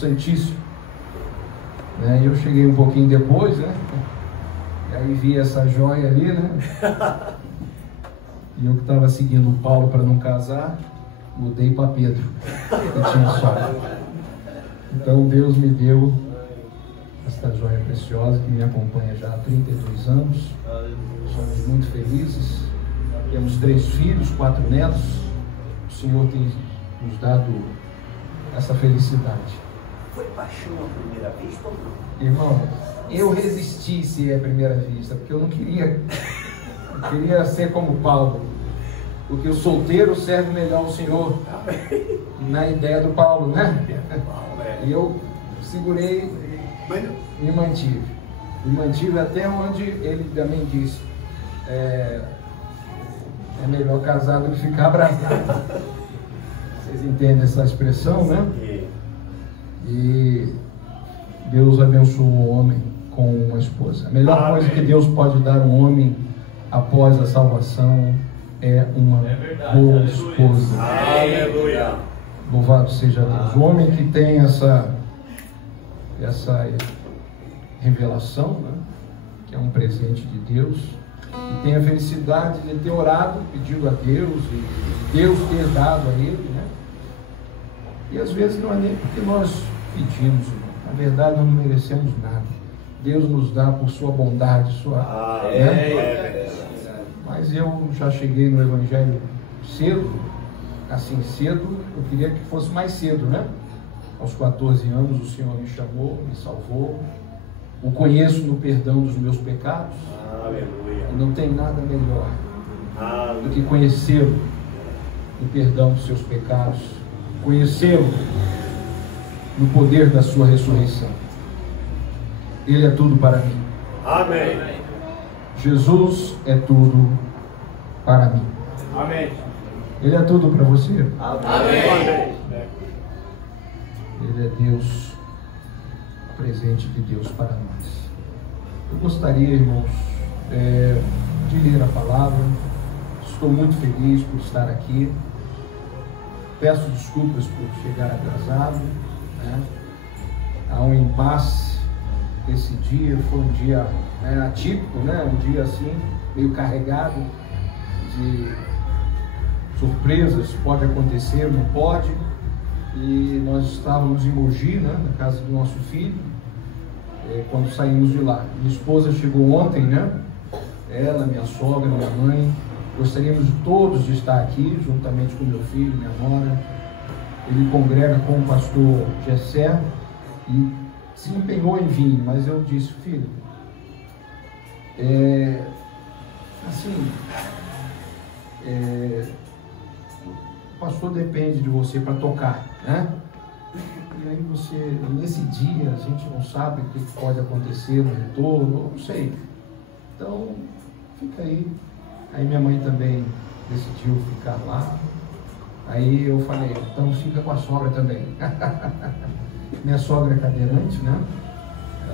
Santíssimo. Né? Eu cheguei um pouquinho depois, né? E aí vi essa joia ali, né? E eu que estava seguindo o Paulo para não casar, mudei para Pedro, que tinha sogra. Então Deus me deu esta joia preciosa que me acompanha já há 32 anos. Somos muito felizes. Temos 3 filhos, 4 netos. O Senhor tem nos dado essa felicidade. Foi paixão à primeira vista ou não? Irmão, eu resisti se é a primeira vista, porque eu não queria. Eu queria ser como Paulo. Porque o solteiro serve melhor ao Senhor. Na ideia do Paulo, né? E eu segurei, me mantive. Me mantive até onde ele também disse. É melhor casado do que ficar abraçado. Vocês entendem essa expressão, né? E Deus abençoou o homem com uma esposa. A melhor coisa que Deus pode dar a um homem após a salvação é uma boa esposa. Aleluia. Louvado seja Deus. O homem que tem essa revelação, né? Que é um presente de Deus, e tem a felicidade de ter orado, pedido a Deus, e Deus ter dado a ele, né? E às vezes não é nem porque nós pedimos, irmão. Na verdade nós não merecemos nada. Deus nos dá por sua bondade, né? Mas eu já cheguei no Evangelho cedo, assim cedo, eu queria que fosse mais cedo, né? Aos 14 anos o Senhor me chamou, me salvou. O conheço no perdão dos meus pecados. Aleluia. E não tem nada melhor Aleluia. do que conhecê-lo no perdão dos seus pecados, conhecê-lo no poder da sua ressurreição. Ele é tudo para mim. Amém. Jesus é tudo para mim. Amém. Ele é tudo para você. Amém. Ele é Deus, presente de Deus para nós. Eu gostaria, irmãos, de ler a palavra. Estou muito feliz por estar aqui. Peço desculpas por chegar atrasado, né? Há um impasse. Esse dia foi um dia atípico, né? Um dia assim, meio carregado de surpresas. Pode acontecer, não pode. E nós estávamos em Mogi, né? Na casa do nosso filho, quando saímos de lá. Minha esposa chegou ontem, né? Ela, minha sogra, minha mãe. Gostaríamos de todos de estar aqui, juntamente com meu filho, minha nora. Ele congrega com o pastor Gessé e se empenhou em vir, mas eu disse, filho, o pastor depende de você para tocar, né? E aí você, nesse dia, a gente não sabe o que pode acontecer no retorno, não sei. Então, fica aí. Aí minha mãe também decidiu ficar lá. Aí eu falei, então fica com a sogra também. Minha sogra é cadeirante, né?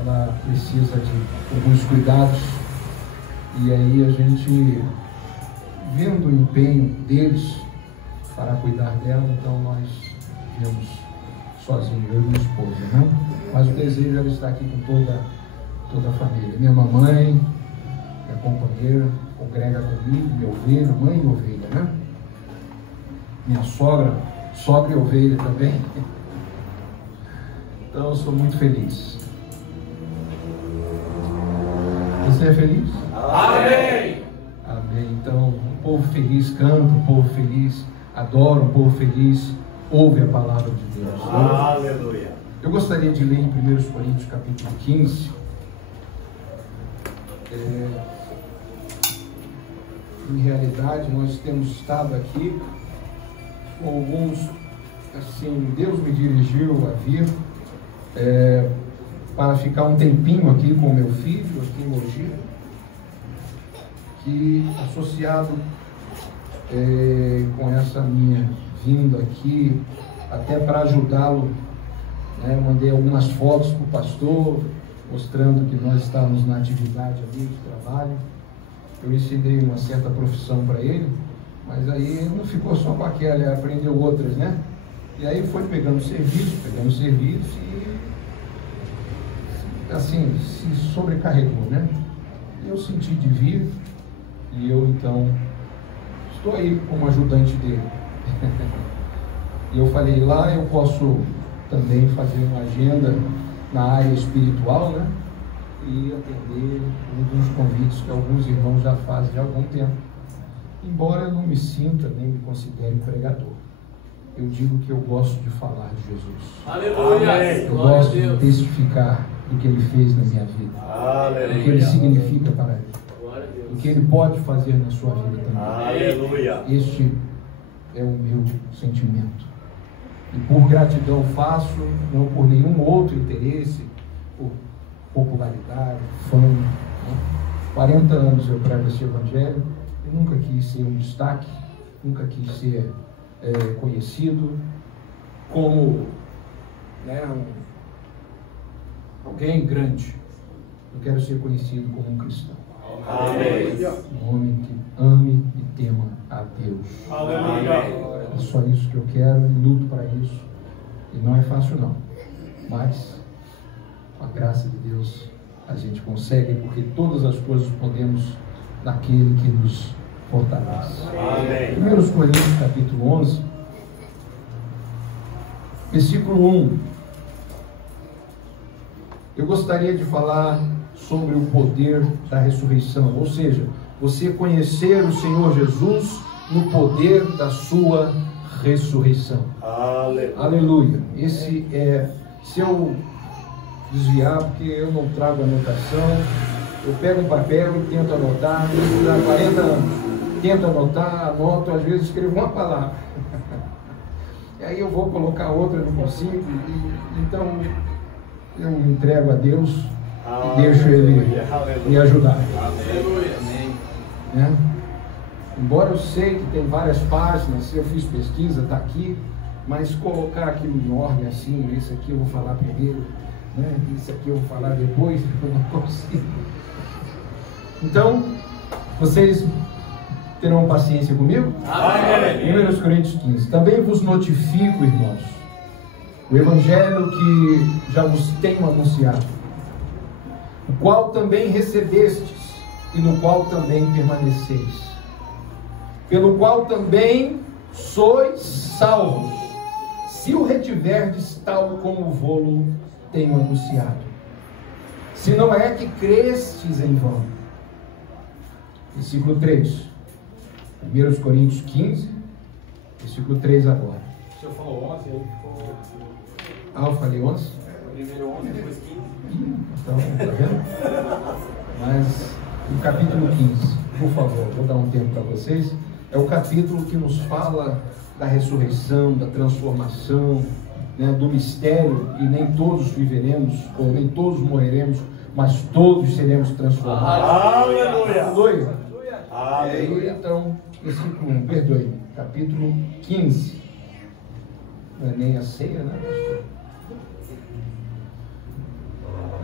Ela precisa de alguns cuidados. E aí a gente, vendo o empenho deles para cuidar dela, então nós viemos sozinhos, eu e minha esposa, né? Mas o desejo era estar aqui com toda a família. Minha mamãe, minha companheira, congrega comigo, minha ovelha, mãe e ovelha, né? Minha sogra e ovelha também. Então eu sou muito feliz. Você é feliz? Amém. Amém. Então, um povo feliz canta, um povo feliz adora, um povo feliz ouve a palavra de Deus. Aleluia. Eu gostaria de ler em 1 Coríntios capítulo 15. Em realidade, nós temos estado aqui com alguns, assim, Deus me dirigiu a vir para ficar um tempinho aqui com meu filho, aqui em Mogi, que associado com essa minha vinda aqui, até para ajudá-lo, né? Mandei algumas fotos para o pastor, mostrando que nós estávamos na atividade ali de trabalho. Eu ensinei uma certa profissão para ele, mas aí não ficou só com aquela, ele aprendeu outras, né? E aí foi pegando serviço e assim, se sobrecarregou, né? Eu senti de vir e eu então estou aí como ajudante dele. E eu falei, lá eu posso também fazer uma agenda na área espiritual, né? E atender alguns convites que alguns irmãos já fazem há algum tempo. Embora eu não me sinta nem me considere pregador, eu digo que eu gosto de falar de Jesus. Aleluia! Eu gosto de testificar do que Ele fez na minha vida, do que Ele significa para mim, do que Ele pode fazer na sua vida também. Aleluia! Este é o meu sentimento. E por gratidão faço, não por nenhum outro interesse, por popularidade, fama. Né? 40 anos eu prego esse evangelho e nunca quis ser um destaque, nunca quis ser conhecido como, né, alguém grande. Eu quero ser conhecido como um cristão. Amém. Um homem que ame e tema a Deus. Aleluia. É só isso que eu quero e luto para isso. E não é fácil não. Mas, com a graça de Deus, a gente consegue, porque todas as coisas podemos naquele que nos fortalece. Amém. 1 Coríntios capítulo 11, versículo 1. Eu gostaria de falar sobre o poder da ressurreição, ou seja, você conhecer o Senhor Jesus no poder da sua ressurreição. Aleluia. Esse é, se eu desviar, porque eu não trago anotação, eu pego um papel e tento anotar, há 40 anos, tento anotar, anoto, às vezes escrevo uma palavra, e aí eu vou colocar outra, não consigo, então eu me entrego a Deus e deixo Ele me ajudar. Né? Embora eu sei que tem várias páginas, eu fiz pesquisa, está aqui, mas colocar aquilo em ordem assim, esse aqui eu vou falar primeiro, né? Isso aqui eu vou falar depois, eu não consigo. Então, vocês terão paciência comigo? Amém. 1 Coríntios 15. Também vos notifico, irmãos, o evangelho que já vos tenho anunciado, o qual também recebestes e no qual também permaneceis, pelo qual também sois salvos, se o retiverdes tal como vou-lo tenho anunciado. Se não é que crestes em vão. Versículo 3. 1 Coríntios 15, versículo 3 agora. O senhor falou 11, aí ficou... Ah, eu falei 11? Primeiro 11, depois 15. Então, tá vendo? Mas o capítulo 15, por favor, vou dar um tempo para vocês. É o capítulo que nos fala da ressurreição, da transformação, né, do mistério, e nem todos viveremos, ou nem todos morreremos, mas todos seremos transformados. Aleluia. Aleluia. Aleluia. Então, versículo 1, perdoe, capítulo 15. Não é nem a ceia, né, pastor?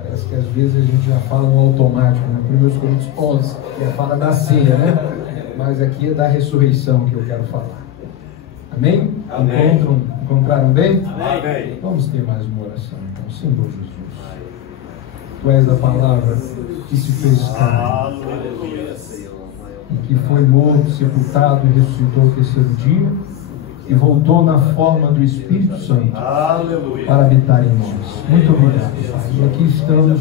Parece que às vezes a gente já fala no automático, né? 1 Coríntios 11, que fala da ceia, né? Mas aqui é da ressurreição que eu quero falar. Amém? Amém. Encontraram bem? Amém. Vamos ter mais uma oração, então. Senhor Jesus, Tu és a palavra que se fez carne, Aleluia. que foi morto, sepultado e ressuscitou no terceiro dia, e voltou na forma do Espírito Santo Aleluia. para habitar em nós. Muito obrigado, Pai. E aqui estamos,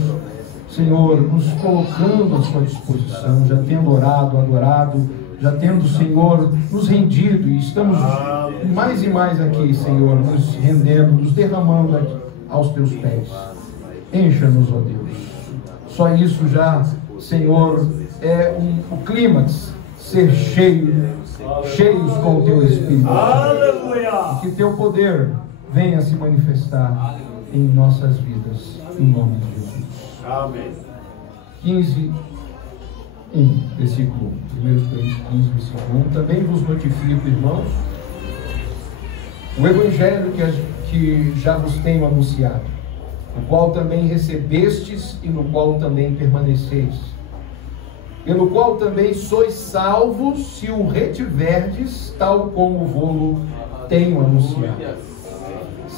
Senhor, nos colocando à sua disposição, já tendo orado, adorado, já tendo, Senhor, nos rendido, e estamos mais e mais aqui, Senhor, nos rendendo, nos derramando aqui aos teus pés. Encha-nos, ó Deus. Só isso já, Senhor, é o clímax, ser cheios com o teu Espírito. Aleluia. Que teu poder venha se manifestar em nossas vidas, em nome de Jesus. Amém. 15, 1, versículo 1. 1 Coríntios 15, versículo 1. Também vos notifico, irmãos, o evangelho que já vos tenho anunciado, o qual também recebestes e no qual também permaneceis, pelo qual também sois salvos, se o retiverdes, tal como vou-lo tenho anunciado.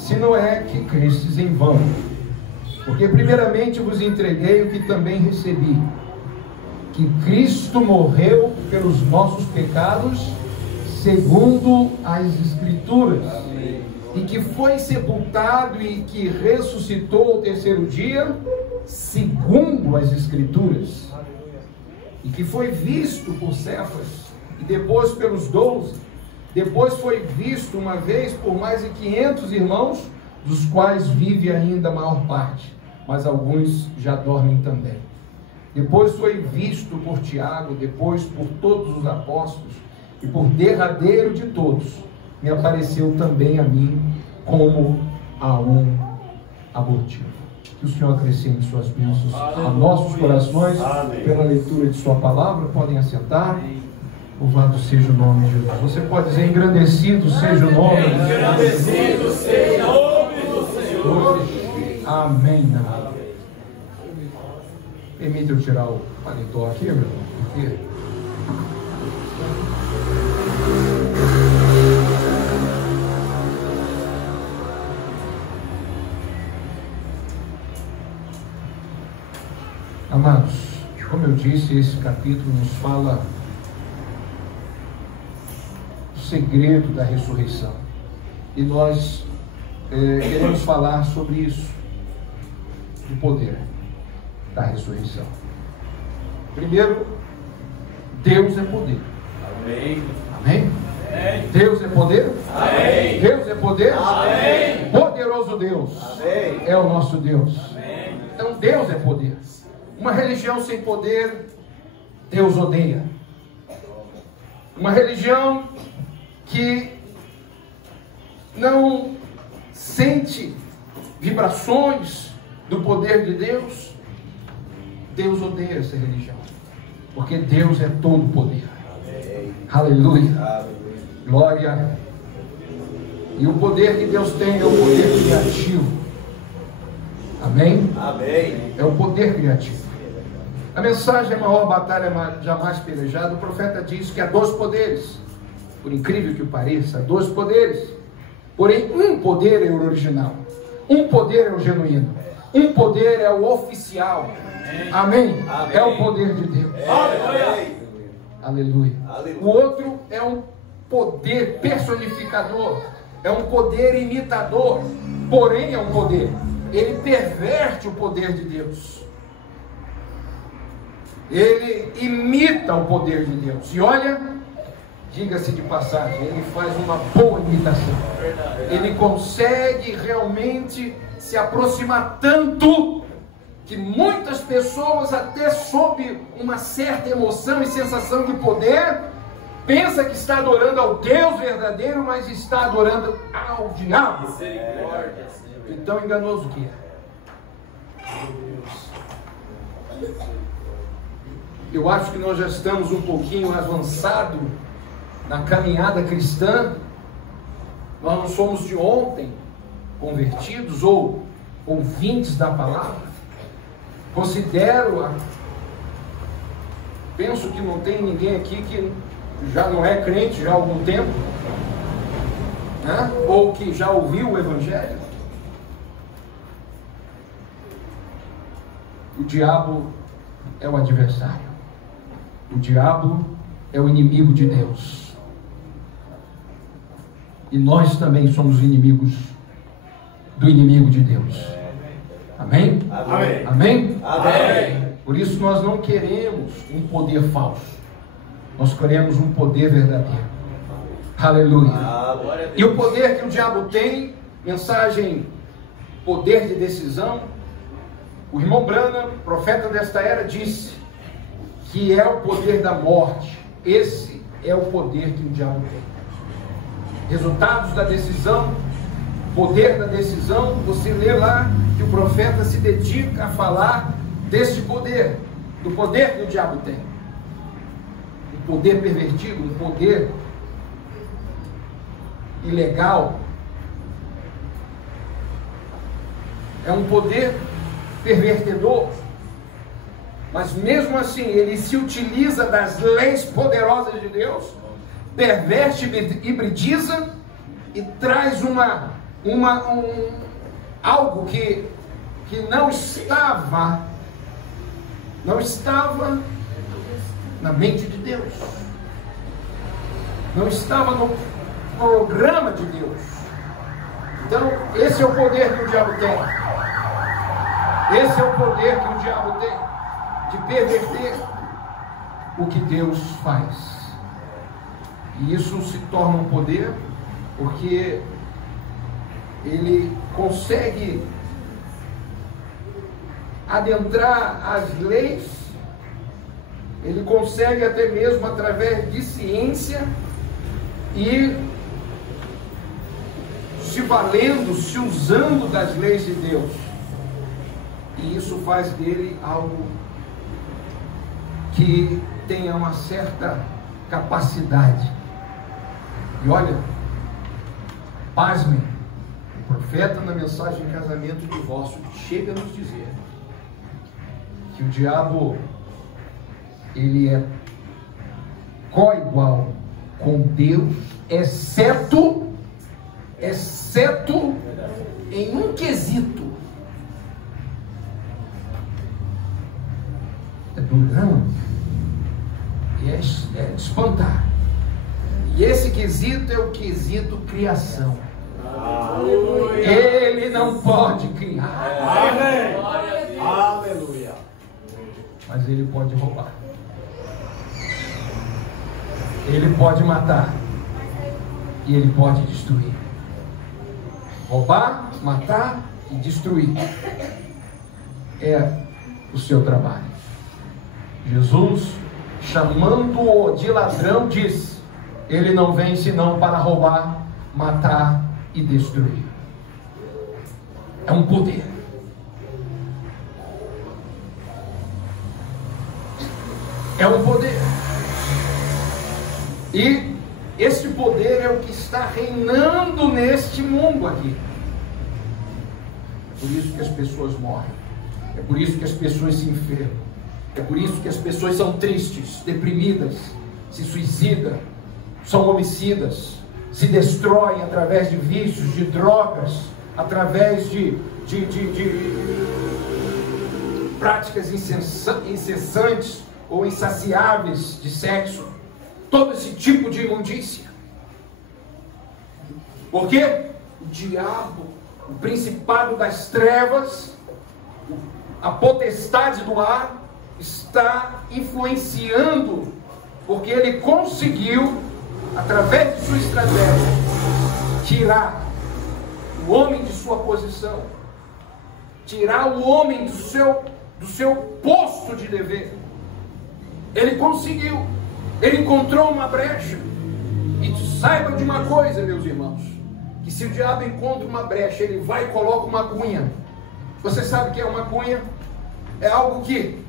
se não é que crestes em vão. Porque primeiramente vos entreguei o que também recebi, que Cristo morreu pelos nossos pecados, segundo as Escrituras, e que foi sepultado e que ressuscitou ao terceiro dia, segundo as Escrituras, e que foi visto por Cefas, e depois pelos 12, depois foi visto uma vez por mais de 500 irmãos, dos quais vive ainda a maior parte, mas alguns já dormem também. Depois foi visto por Tiago, depois por todos os apóstolos, e por derradeiro de todos, me apareceu também a mim como a um abortivo. Que o Senhor acrescente suas bênçãos a nossos corações. Amém. Pela leitura de sua palavra, podem assentar. Louvado seja o nome de Jesus. Você pode dizer: engrandecido seja o nome de Jesus. Engrandecido seja o nome do Senhor. Amém. Permite eu tirar o paletó aqui, meu irmão? Porque... Amados, como eu disse, esse capítulo nos fala do segredo da ressurreição. E nós queremos falar sobre isso, do poder da ressurreição. Primeiro, Deus é poder. Amém. Amém? Amém. Deus é poder? Amém. Deus é poder? Amém. Poderoso Deus. Amém. É o nosso Deus. Amém. Então Deus é poder. Uma religião sem poder, Deus odeia. Uma religião que não sente vibrações do poder de Deus, Deus odeia essa religião. Porque Deus é todo poder. Aleluia. Glória. E o poder que Deus tem é o poder criativo. Amém? Amém. É o poder criativo. A mensagem é a maior batalha jamais pelejada. O profeta diz que há 2 poderes. Por incrível que pareça, há 2 poderes. Porém, um poder é o original. Um poder é o genuíno. Um poder é o oficial. Amém? Amém. É o poder de Deus. Aleluia. Aleluia. Aleluia. O outro é um poder personificador. É um poder imitador. Porém, é um poder. Ele perverte o poder de Deus. Ele imita o poder de Deus. E olha, diga-se de passagem, ele faz uma boa imitação. Ele consegue realmente se aproximar tanto que muitas pessoas, até sob uma certa emoção e sensação de poder, pensa que está adorando ao Deus verdadeiro, mas está adorando ao diabo. Então enganoso que é. Eu acho que nós já estamos um pouquinho avançado na caminhada cristã. Nós não somos de ontem convertidos ou ouvintes da palavra. Penso que não tem ninguém aqui que já não é crente já há algum tempo, né? Ou que já ouviu o Evangelho. O diabo é o adversário. O diabo é o inimigo de Deus. E nós também somos inimigos do inimigo de Deus. Amém? Amém. Amém? Amém. Por isso nós não queremos um poder falso. Nós queremos um poder verdadeiro. Aleluia. E o poder que o diabo tem, mensagem, poder de decisão. O irmão Branham, profeta desta era, disse que é o poder da morte. Esse é o poder que o diabo tem. Resultados da decisão, poder da decisão. Você lê lá que o profeta se dedica a falar desse poder, do poder que o diabo tem. Um poder pervertido, um poder ilegal. É um poder pervertedor. Mas mesmo assim, ele se utiliza das leis poderosas de Deus, perverte, hibridiza e traz uma algo que não estava na mente de Deus, não estava no programa de Deus. Então, esse é o poder que o diabo tem. Esse é o poder que o diabo tem de perverter o que Deus faz. E isso se torna um poder porque ele consegue adentrar as leis, ele consegue até mesmo através de ciência e se valendo, se usando das leis de Deus. E isso faz dele algo que tenha uma certa capacidade. E olha, pasmem, o profeta na mensagem de casamento e divórcio chega a nos dizer que o diabo, ele é co-igual com Deus, exceto em um quesito. É durão e é de espantar. E esse quesito é o quesito criação. Aleluia. Ele não pode criar. Amém. Aleluia. Mas ele pode roubar. Ele pode matar. E ele pode destruir. Roubar, matar e destruir é o seu trabalho. Jesus, chamando-o de ladrão, disse: ele não vem senão para roubar, matar e destruir. É um poder. É um poder. E este poder é o que está reinando neste mundo aqui. É por isso que as pessoas morrem. É por isso que as pessoas se enfermam. É por isso que as pessoas são tristes, deprimidas, se suicidam, são homicidas, se destroem através de vícios, de drogas, através de práticas incessantes ou insaciáveis de sexo, todo esse tipo de imundícia. Porque o diabo, o principado das trevas, a potestade do ar, está influenciando, porque ele conseguiu, através de sua estratégia, tirar o homem de sua posição, tirar o homem do seu posto de dever. Ele conseguiu, ele encontrou uma brecha. E saibam de uma coisa, meus irmãos, que se o diabo encontra uma brecha, ele vai e coloca uma cunha. Você sabe o que é uma cunha? É algo que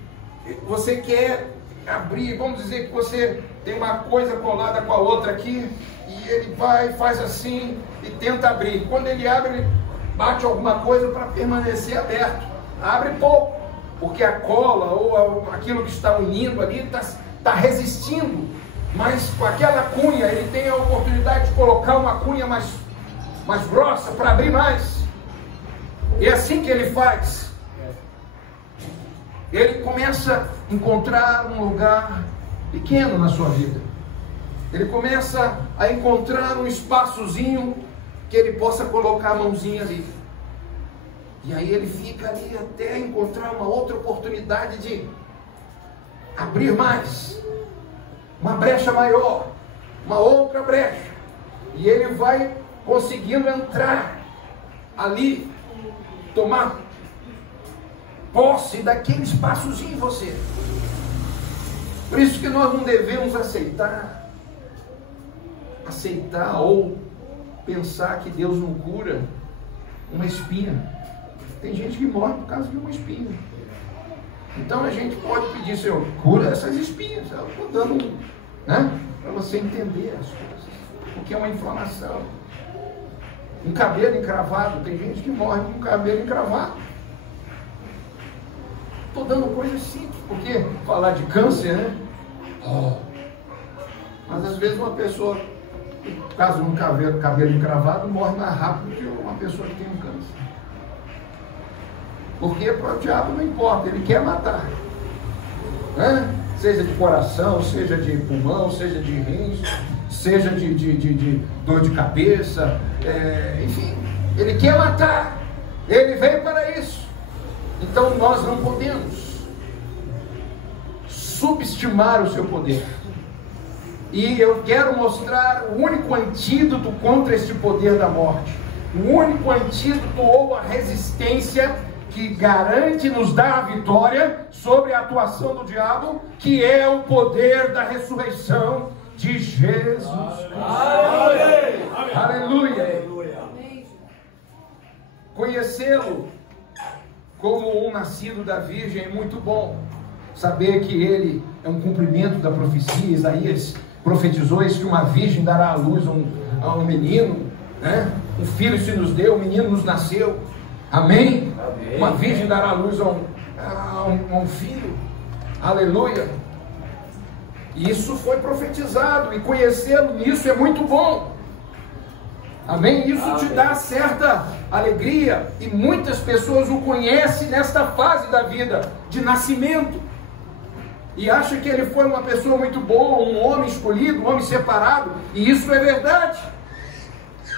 você quer abrir, vamos dizer que você tem uma coisa colada com a outra aqui, e ele vai, faz assim e tenta abrir. Quando ele abre, ele bate alguma coisa para permanecer aberto. Abre pouco, porque a cola ou aquilo que está unindo ali está resistindo. Mas com aquela cunha, ele tem a oportunidade de colocar uma cunha mais grossa para abrir mais. E é assim que ele faz. Ele começa a encontrar um lugar pequeno na sua vida. Ele começa a encontrar um espaçozinho que ele possa colocar a mãozinha ali. E aí ele fica ali até encontrar uma outra oportunidade de abrir mais. Uma brecha maior. Uma outra brecha. E ele vai conseguindo entrar ali, tomar posse daquele espaçozinho em você. Por isso que nós não devemos aceitar ou pensar que Deus não cura uma espinha. Tem gente que morre por causa de uma espinha. Então a gente pode pedir: Senhor, cura essas espinhas. Eu estou dando, para você entender as coisas. Porque é uma inflamação. Um cabelo encravado, tem gente que morre com um cabelo encravado. Estou dando coisas simples, porque falar de câncer, né? Mas às vezes uma pessoa por causa de um cabelo encravado, morre mais rápido que uma pessoa que tem um câncer. Porque para o diabo não importa, ele quer matar. Né? Seja de coração, seja de pulmão, seja de rins, seja de dor de cabeça, enfim, ele quer matar. Ele veio para isso. Então nós não podemos subestimar o seu poder. E eu quero mostrar o único antídoto contra este poder da morte. O único antídoto ou a resistência que garante nos dar a vitória sobre a atuação do diabo, que é o poder da ressurreição de Jesus Cristo. Aleluia! Conhecê-lo como um nascido da Virgem é muito bom. Saber que ele é um cumprimento da profecia. Isaías profetizou isso, que uma virgem dará à luz a um menino, né? Um filho se nos deu, um menino nos nasceu. Amém? Amém. Uma virgem dará à luz a um filho. Aleluia. E isso foi profetizado, e conhecê-lo nisso é muito bom. Amém? Isso te dá certa alegria, e muitas pessoas o conhecem nesta fase da vida, de nascimento, e acham que ele foi uma pessoa muito boa, um homem escolhido, um homem separado, e isso é verdade.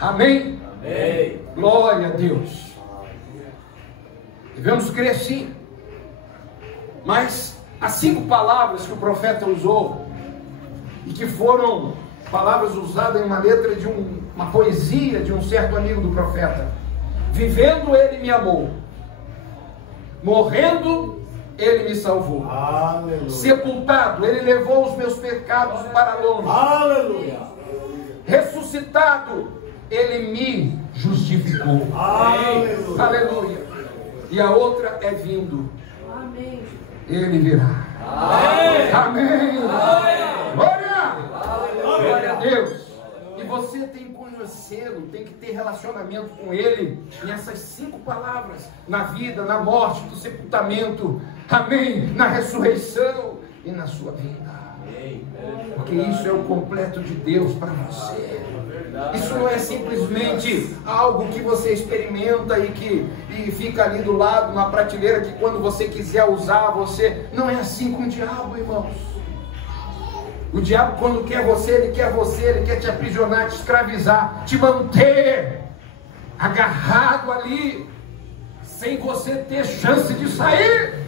Amém? Amém. Glória a Deus. Devemos crer sim. Mas as 5 palavras que o profeta usou, e que foram palavras usadas em uma letra de uma poesia de um certo amigo do profeta: vivendo ele me amou, morrendo ele me salvou, aleluia. Sepultado ele levou os meus pecados para longe, aleluia. Ressuscitado ele me justificou, aleluia. Aleluia. E a outra é vindo, amém. Ele virá, amém. Amém. Amém. Glória a Deus. E você tem que conhecê-lo, tem que ter relacionamento com ele nessas 5 palavras: na vida, na morte, no sepultamento, amém, na ressurreição e na sua vida. Porque isso é o completo de Deus para você. Isso não é simplesmente algo que você experimenta e fica ali do lado, na prateleira, que quando você quiser usar, você... Não é assim com o diabo, irmãos. O diabo, quando quer você, ele quer te aprisionar, te escravizar, te manter agarrado ali, sem você ter chance de sair.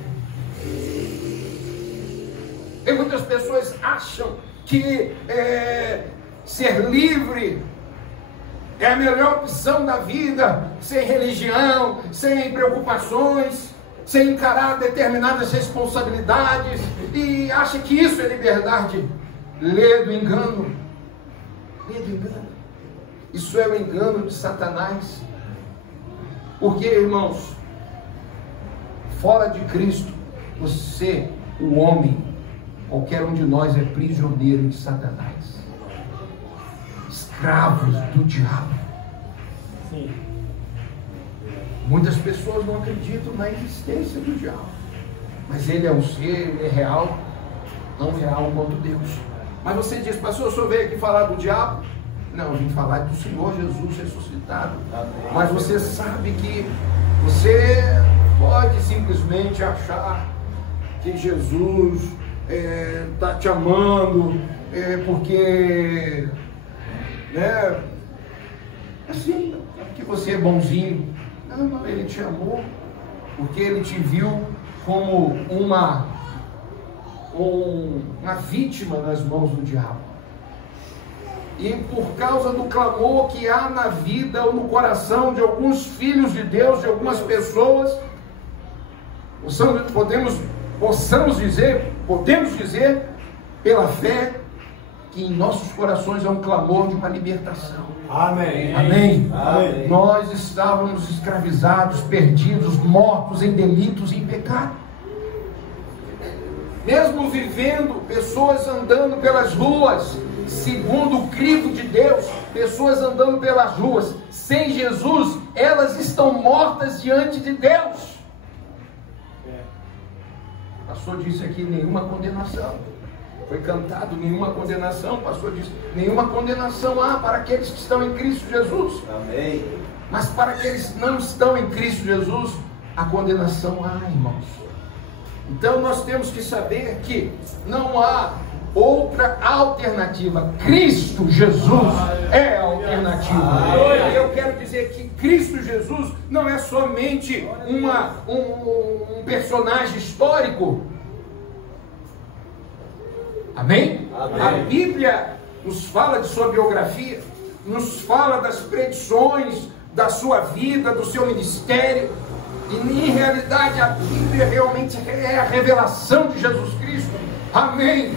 E muitas pessoas acham que ser livre é a melhor opção da vida, sem religião, sem preocupações, sem encarar determinadas responsabilidades, e acha que isso é liberdade. Lê do engano. Lê do engano. Isso é o engano de Satanás. Porque, irmãos, fora de Cristo, você, o homem, qualquer um de nós é prisioneiro de Satanás, escravos do diabo. Sim. Muitas pessoas não acreditam na existência do diabo, mas ele é um ser, ele é real, tão real quanto Deus. Mas você diz: pastor, o senhor veio aqui falar do diabo? Não, eu vim falar do Senhor Jesus ressuscitado. Amém. Mas você sabe que você pode simplesmente achar que Jesus está te amando, porque, né, assim, que você é bonzinho. Não, ele te amou porque ele te viu como uma vítima nas mãos do diabo. E por causa do clamor que há na vida ou no coração de alguns filhos de Deus, de algumas pessoas, podemos dizer pela fé que em nossos corações é um clamor de uma libertação. Amém. Amém. Amém. Nós estávamos escravizados, perdidos, mortos em delitos e em pecado. Mesmo vivendo, pessoas andando pelas ruas, segundo o crivo de Deus, pessoas andando pelas ruas sem Jesus, elas estão mortas diante de Deus. O pastor disse aqui: nenhuma condenação. Foi cantado, nenhuma condenação, o pastor disse, nenhuma condenação há para aqueles que estão em Cristo Jesus. Amém. Mas para aqueles que não estão em Cristo Jesus, a condenação há, irmãos. Então nós temos que saber que não há outra alternativa. Cristo Jesus é a alternativa. E eu quero dizer que Cristo Jesus não é somente um personagem histórico. Amém? Amém? A Bíblia nos fala de sua biografia, nos fala das predições da sua vida, do seu ministério. E em realidade a Bíblia realmente é a revelação de Jesus Cristo. Amém?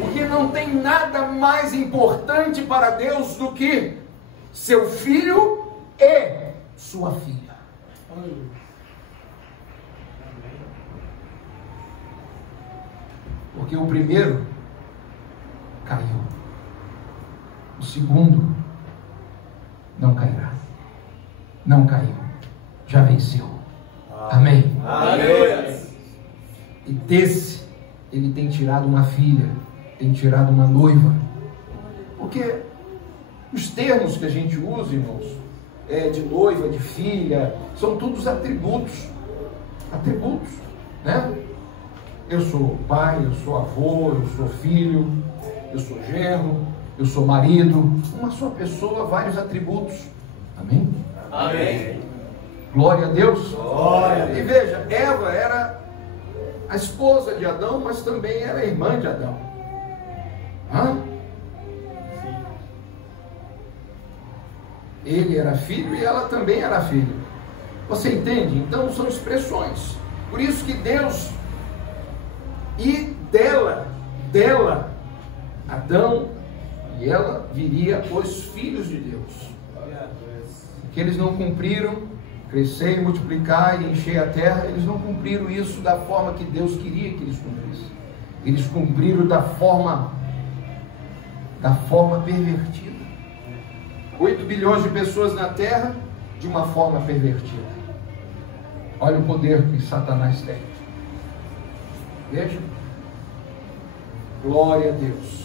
Porque não tem nada mais importante para Deus do que seu filho e sua filha. Porque o primeiro caiu, o segundo não cairá, não caiu, já venceu. Amém? Amém. E desse ele tem tirado uma filha, tem tirado uma noiva. Porque os termos que a gente usa, irmãos, de noiva, de filha, são todos atributos. Atributos, né? Eu sou pai, eu sou avô, eu sou filho, eu sou genro, eu sou marido. Uma só pessoa, vários atributos. Amém? Amém. Glória a Deus. Glória a E Deus. veja, Eva era a esposa de Adão, mas também era a irmã de Adão. Hã? Ele era filho e ela também era filha. Você entende? Então são expressões. Por isso que Deus, e dela, Adão e ela, viria os filhos de Deus. Que eles não cumpriram, crescer, multiplicar e encher a terra, eles não cumpriram isso da forma que Deus queria que eles cumprissem. Eles cumpriram da forma pervertida. 8 bilhões de pessoas na terra de uma forma pervertida. Olha o poder que Satanás tem. Veja. Glória a Deus.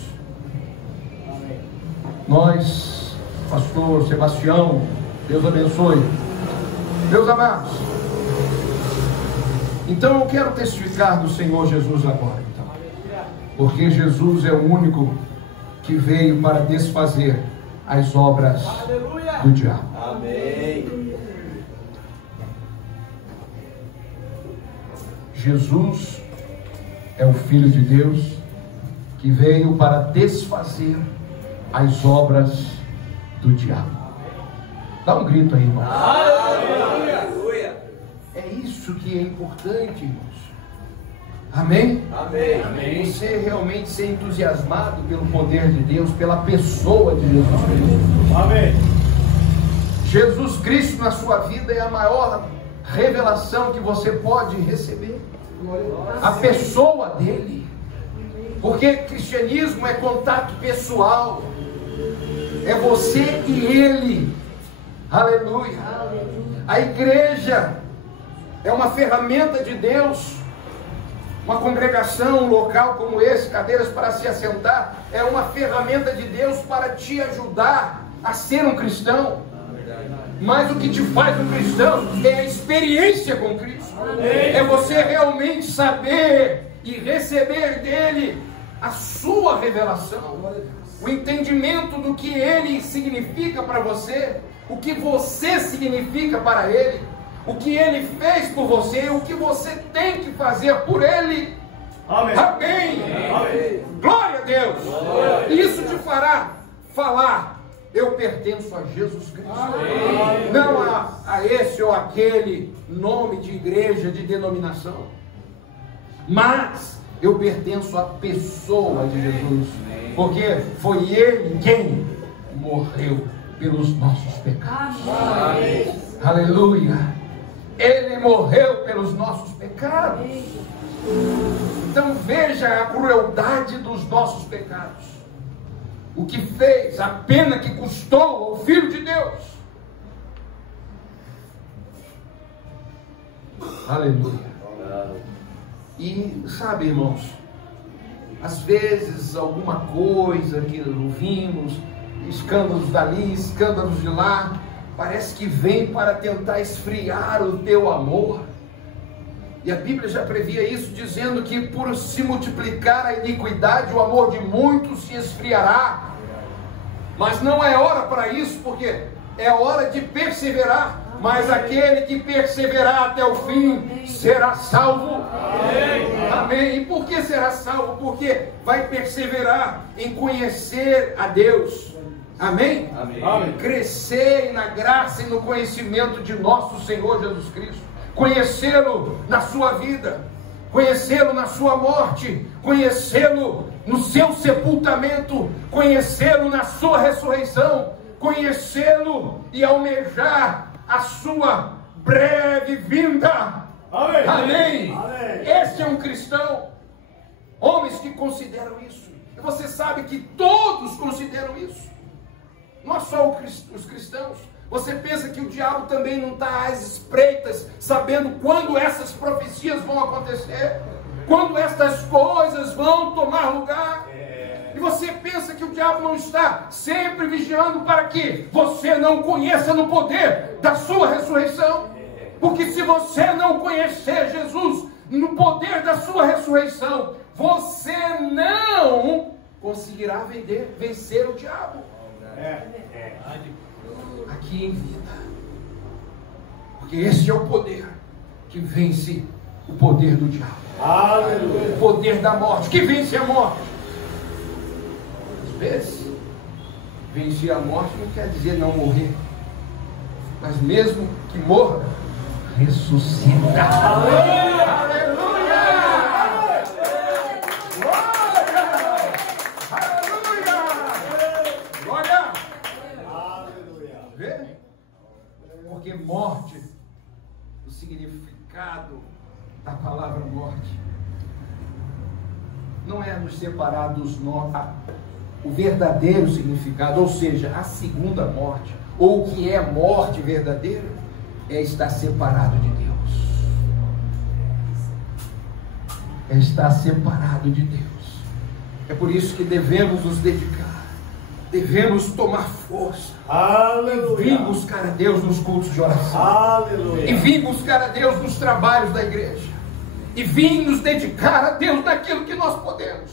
Nós, pastor Sebastião, Deus abençoe. Meus amados, então eu quero testificar do Senhor Jesus agora, então, porque Jesus é o único que veio para desfazer as obras do diabo. Amém. Jesus é o Filho de Deus que veio para desfazer as obras do diabo. Dá um grito aí, irmão. Aleluia. É isso que é importante, irmãos. Amém? Amém. Amém. Você realmente ser entusiasmado pelo poder de Deus, pela pessoa de Jesus Cristo. Amém. Jesus Cristo na sua vida é a maior revelação que você pode receber. A pessoa dele. Porque cristianismo é contato pessoal. É você e ele. Aleluia. A igreja é uma ferramenta de Deus. Uma congregação, um local como esse, cadeiras para se assentar, é uma ferramenta de Deus para te ajudar a ser um cristão. Mas o que te faz um cristão é a experiência com Cristo. É você realmente saber e receber dele a sua revelação, o entendimento do que ele significa para você, o que você significa para ele, o que ele fez por você, o que você tem que fazer por ele. Amém. Amém. Amém. Glória a Deus. Isso te fará falar: eu pertenço a Jesus Cristo. Amém. Não a esse ou aquele nome de igreja, de denominação, mas eu pertenço à pessoa de Jesus, porque foi ele quem morreu pelos nossos pecados. Amém. Aleluia. Ele morreu pelos nossos pecados. Então veja a crueldade dos nossos pecados. O que fez, a pena que custou ao Filho de Deus. Aleluia. E sabe, irmãos, às vezes alguma coisa que ouvimos, escândalos dali, escândalos de lá, parece que vem para tentar esfriar o teu amor. E a Bíblia já previa isso, dizendo que por se multiplicar a iniquidade, o amor de muitos se esfriará. Mas não é hora para isso, porque é hora de perseverar. Mas aquele que perseverar até o fim será salvo. Amém. Amém. E por que será salvo? Porque vai perseverar em conhecer a Deus. Amém? Amém. Crescer na graça e no conhecimento de nosso Senhor Jesus Cristo. Conhecê-lo na sua vida, conhecê-lo na sua morte, conhecê-lo no seu sepultamento, conhecê-lo na sua ressurreição, conhecê-lo e almejar a sua breve vinda. Amém. Amém. Amém. Este é um cristão. Homens que consideram isso. E você sabe que todos consideram isso. Não é só os cristãos. Você pensa que o diabo também não está às espreitas, sabendo quando essas profecias vão acontecer, quando estas coisas vão tomar lugar? E você pensa que o diabo não está sempre vigiando para que você não conheça no poder da sua ressurreição? Porque se você não conhecer Jesus no poder da sua ressurreição, você não conseguirá vencer o diabo. Aqui em vida. Porque esse é o poder que vence o poder do diabo. Aleluia. O poder da morte, que vence a morte. Às vezes, vencer a morte não quer dizer não morrer. Mas mesmo que morra, ressuscita. Aleluia. Aleluia. Glória. Aleluia. Vê? Porque morte, o significado da palavra morte, não é nos separar dos nossos, o verdadeiro significado, ou seja, a segunda morte, ou o que é morte verdadeira, é estar separado de Deus. É estar separado de Deus. É por isso que devemos nos dedicar. Devemos tomar força. Aleluia. E vir buscar a Deus nos cultos de oração. Aleluia. E vir buscar a Deus nos trabalhos da igreja. E vir nos dedicar a Deus naquilo que nós podemos.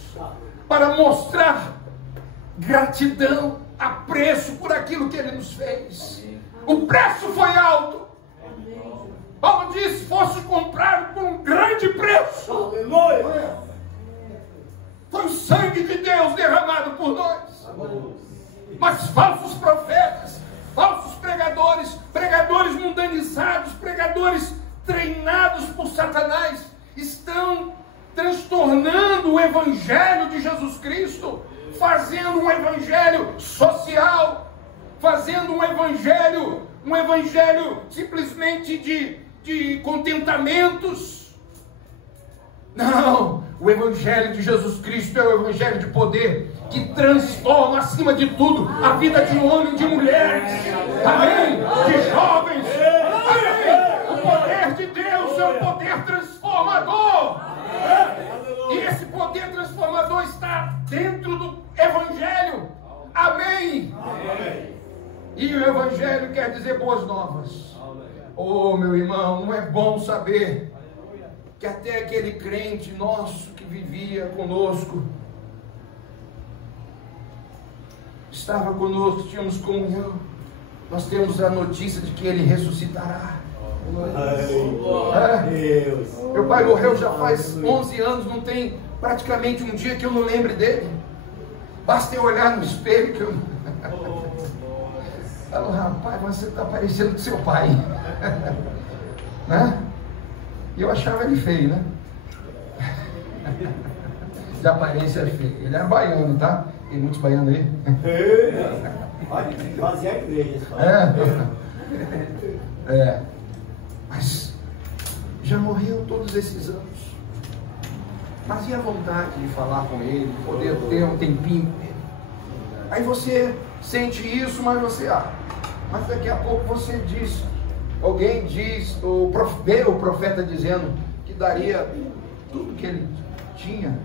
Para mostrar gratidão, apreço por aquilo que Ele nos fez. O preço foi alto. Paulo disse: fosse comprado por um grande preço. Aleluia. Foi o sangue de Deus derramado por nós. Mas falsos profetas, falsos pregadores, pregadores mundanizados, pregadores treinados por Satanás, estão transtornando o evangelho de Jesus Cristo, fazendo um evangelho social, fazendo um evangelho simplesmente de contentamentos. Não, o evangelho de Jesus Cristo é o evangelho de poder, que transforma acima de tudo a vida de um homem e de mulheres, amém, de jovens, amém. O poder de Deus é um poder transformador, e esse poder transformador está dentro do evangelho, amém. E o evangelho quer dizer boas novas. Oh, meu irmão, não é bom saber que até aquele crente nosso que vivia conosco, estava conosco, tínhamos comunhão, nós temos a notícia de que ele ressuscitará. Meu pai morreu já faz 11 anos, não tem praticamente um dia que eu não lembre dele. Basta eu olhar no espelho que eu falo: rapaz, mas você está parecendo com seu pai. Né? E eu achava ele feio, né? De aparência é feio. Ele era baiano, tá? Tem muitos baianos aí. Fazia a igreja. Mas já morreu todos esses anos. Fazia vontade de falar com ele, de poder ter um tempinho com ele. Aí você sente isso, mas você... mas daqui a pouco você diz... Alguém diz, o profeta dizendo que daria tudo que ele tinha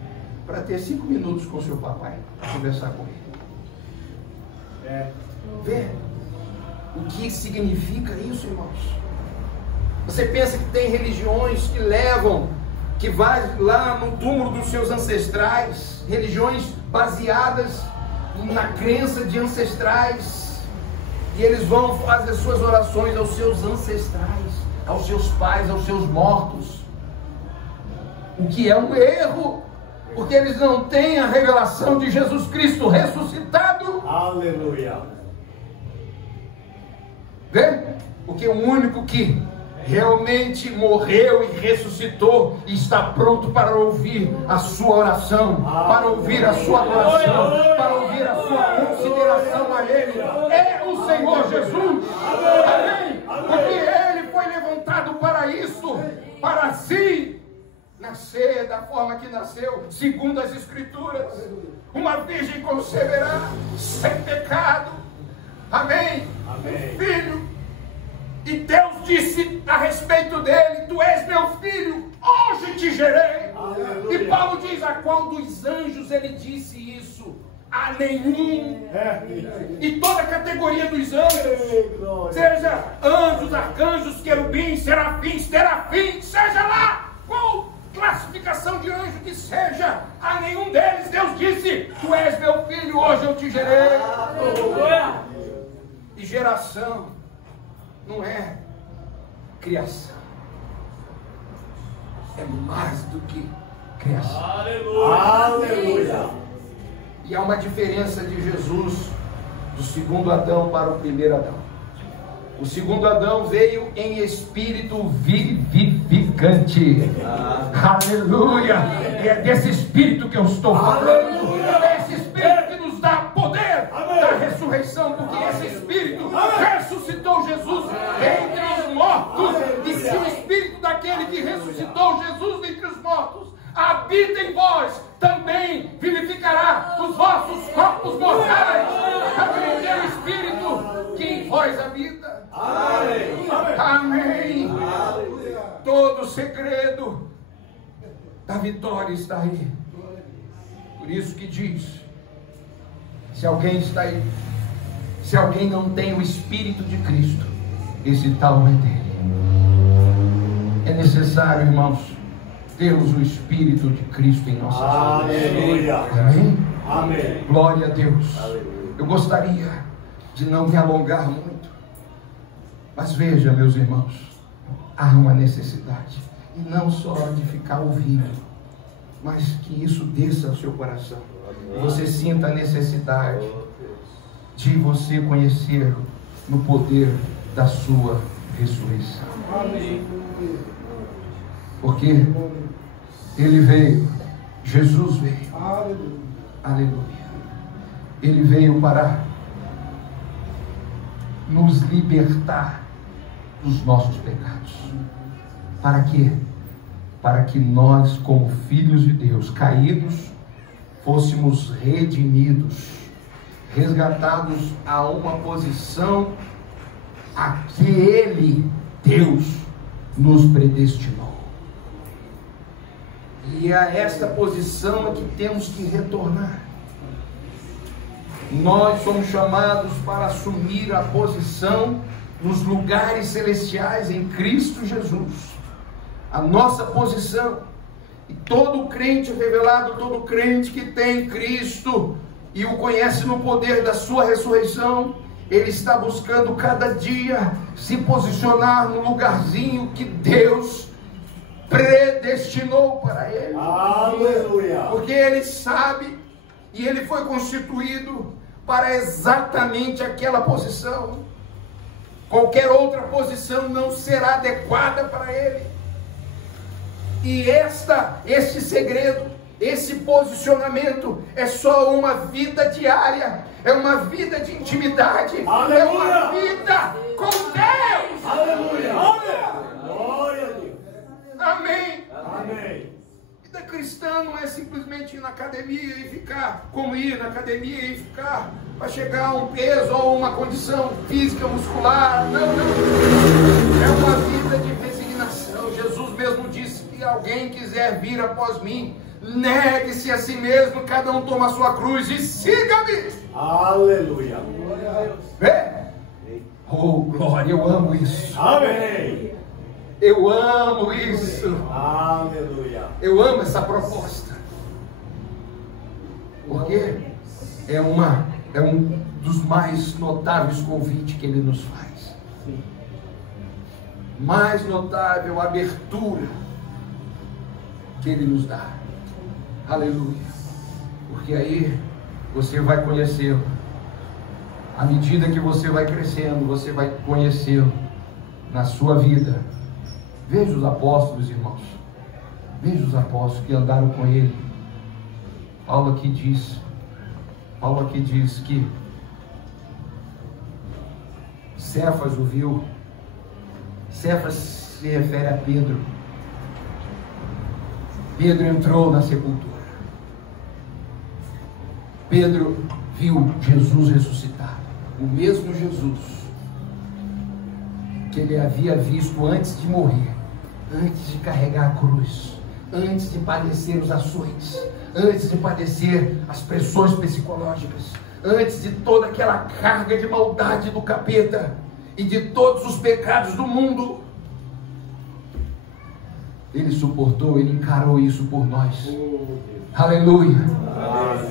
para ter 5 minutos com seu papai, para conversar com ele. Vê o que significa isso, irmãos. Você pensa que tem religiões que levam, que vai lá no túmulo dos seus ancestrais, religiões baseadas na crença de ancestrais, e eles vão fazer suas orações aos seus ancestrais, aos seus pais, aos seus mortos, o que é um erro, porque eles não têm a revelação de Jesus Cristo ressuscitado. Aleluia. Vê? Porque o único que realmente morreu e ressuscitou e está pronto para ouvir a sua oração, para ouvir a sua adoração, para ouvir a sua consideração a Ele, é o Senhor Jesus. Amém? Porque Ele foi levantado para isso, para assim nascer da forma que nasceu, segundo as Escrituras. Uma virgem conceberá sem pecado. Amém? Amém. Filho. E Deus disse a respeito dele: tu és meu filho, hoje te gerei. Aleluia. E Paulo diz: a qual dos anjos ele disse isso? A nenhum. E toda a categoria dos anjos, seja anjos, arcanjos, querubins, serafins, terafins, seja lá qual classificação de anjo que seja, a nenhum deles Deus disse: tu és meu filho, hoje eu te gerei. E geração não é criação, é mais do que criação. Aleluia. E há uma diferença de Jesus do segundo Adão para o primeiro Adão. O segundo Adão veio em espírito vivificante. Aleluia! E é desse espírito que eu estou falando. É esse espírito que nos dá poder da ressurreição, porque esse espírito ressuscitou Jesus entre os mortos. E se o espírito daquele que ressuscitou Jesus entre os mortos habita em vós, também vivificará os vossos corpos mortais. Amém. É o espírito que em vós habita. Amém. Amém. Todo o segredo da vitória está aí. Por isso que diz: se alguém está aí, se alguém não tem o Espírito de Cristo, esse tal é dele. É necessário, irmãos, termos o Espírito de Cristo em nossas vidas. Aleluia. Amém? Amém. Glória a Deus. Aleluia. Eu gostaria de não me alongar muito, mas veja, meus irmãos, há uma necessidade, e não só de ficar ouvindo, mas que isso desça ao seu coração. Você sinta a necessidade de você conhecê-lo no poder da sua ressurreição. Amém. Porque ele veio, Jesus veio. Aleluia. Ele veio para nos libertar dos nossos pecados. Para quê? Para que nós, como filhos de Deus, caídos, fôssemos redimidos, resgatados a uma posição a que Ele, Deus, nos predestinou. E a esta posição é que temos que retornar. Nós somos chamados para assumir a posição nos lugares celestiais em Cristo Jesus. A nossa posição. E todo crente revelado, todo crente que tem Cristo e o conhece no poder da sua ressurreição, ele está buscando cada dia se posicionar no lugarzinho que Deus predestinou para ele. Aleluia. Porque ele sabe e ele foi constituído para exatamente aquela posição. Qualquer outra posição não será adequada para ele. E este segredo, esse posicionamento é só uma vida diária, é uma vida de intimidade, Aleluia. é uma vida com Deus. Aleluia. Glória a Deus. Amém. Amém. Vida cristã não é simplesmente ir na academia e ficar, como ir na academia e ficar para chegar a um peso ou uma condição física, muscular. Não. É uma vida de resignação. Jesus mesmo disse: se alguém quiser vir após mim, Negue-se a si mesmo, cada um toma a sua cruz e siga-me. Aleluia. Oh, glória, eu amo isso. Amém. Eu amo isso. Aleluia. Eu amo essa proposta. Porque é um dos mais notáveis convites que ele nos faz. Mais notável abertura que ele nos dá. Aleluia. Porque aí você vai conhecê-lo. À medida que você vai crescendo, você vai conhecê-lo na sua vida. Veja os apóstolos, irmãos. Veja os apóstolos que andaram com ele. Paulo aqui diz que Cefas o viu. Cefas se refere a Pedro. Pedro entrou na sepultura. Pedro viu Jesus ressuscitado. O mesmo Jesus que ele havia visto antes de morrer, antes de carregar a cruz, antes de padecer os açoites, antes de padecer as pressões psicológicas, antes de toda aquela carga de maldade do capeta e de todos os pecados do mundo. Ele suportou, ele encarou isso por nós. Aleluia.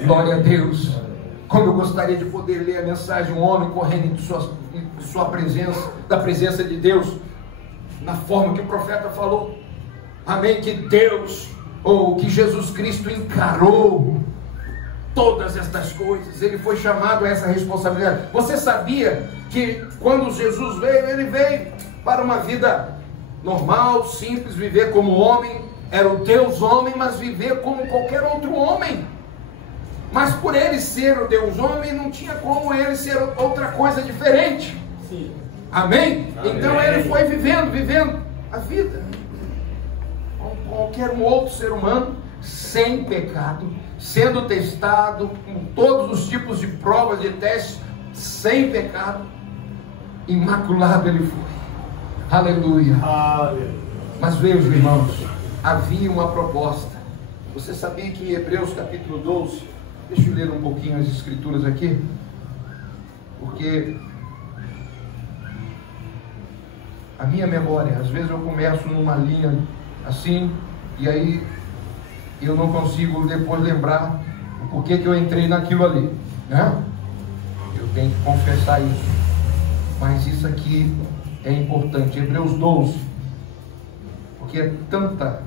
Glória a Deus. Como eu gostaria de poder ler a mensagem, um homem correndo de sua presença, da presença de Deus, na forma que o profeta falou. Amém? Que Deus, ou que Jesus Cristo encarou todas estas coisas. Ele foi chamado a essa responsabilidade. Você sabia que quando Jesus veio, ele veio para uma vida normal, simples, viver como homem. Era o Deus homem, mas viver como qualquer outro homem. Mas por ele ser o Deus homem, não tinha como ele ser outra coisa diferente. Sim. Amém? Amém? Então ele foi vivendo a vida como qualquer um outro ser humano, sem pecado, sendo testado com todos os tipos de provas, de testes, sem pecado, imaculado ele foi. Aleluia. Aleluia. Mas veja, irmãos, havia uma proposta. Você sabia que em Hebreus capítulo 12, deixa eu ler um pouquinho as escrituras aqui, porque a minha memória, às vezes eu começo numa linha assim, e aí eu não consigo depois lembrar o porquê que eu entrei naquilo ali, né? Eu tenho que confessar isso, mas isso aqui é importante. Hebreus 12, porque é tanta,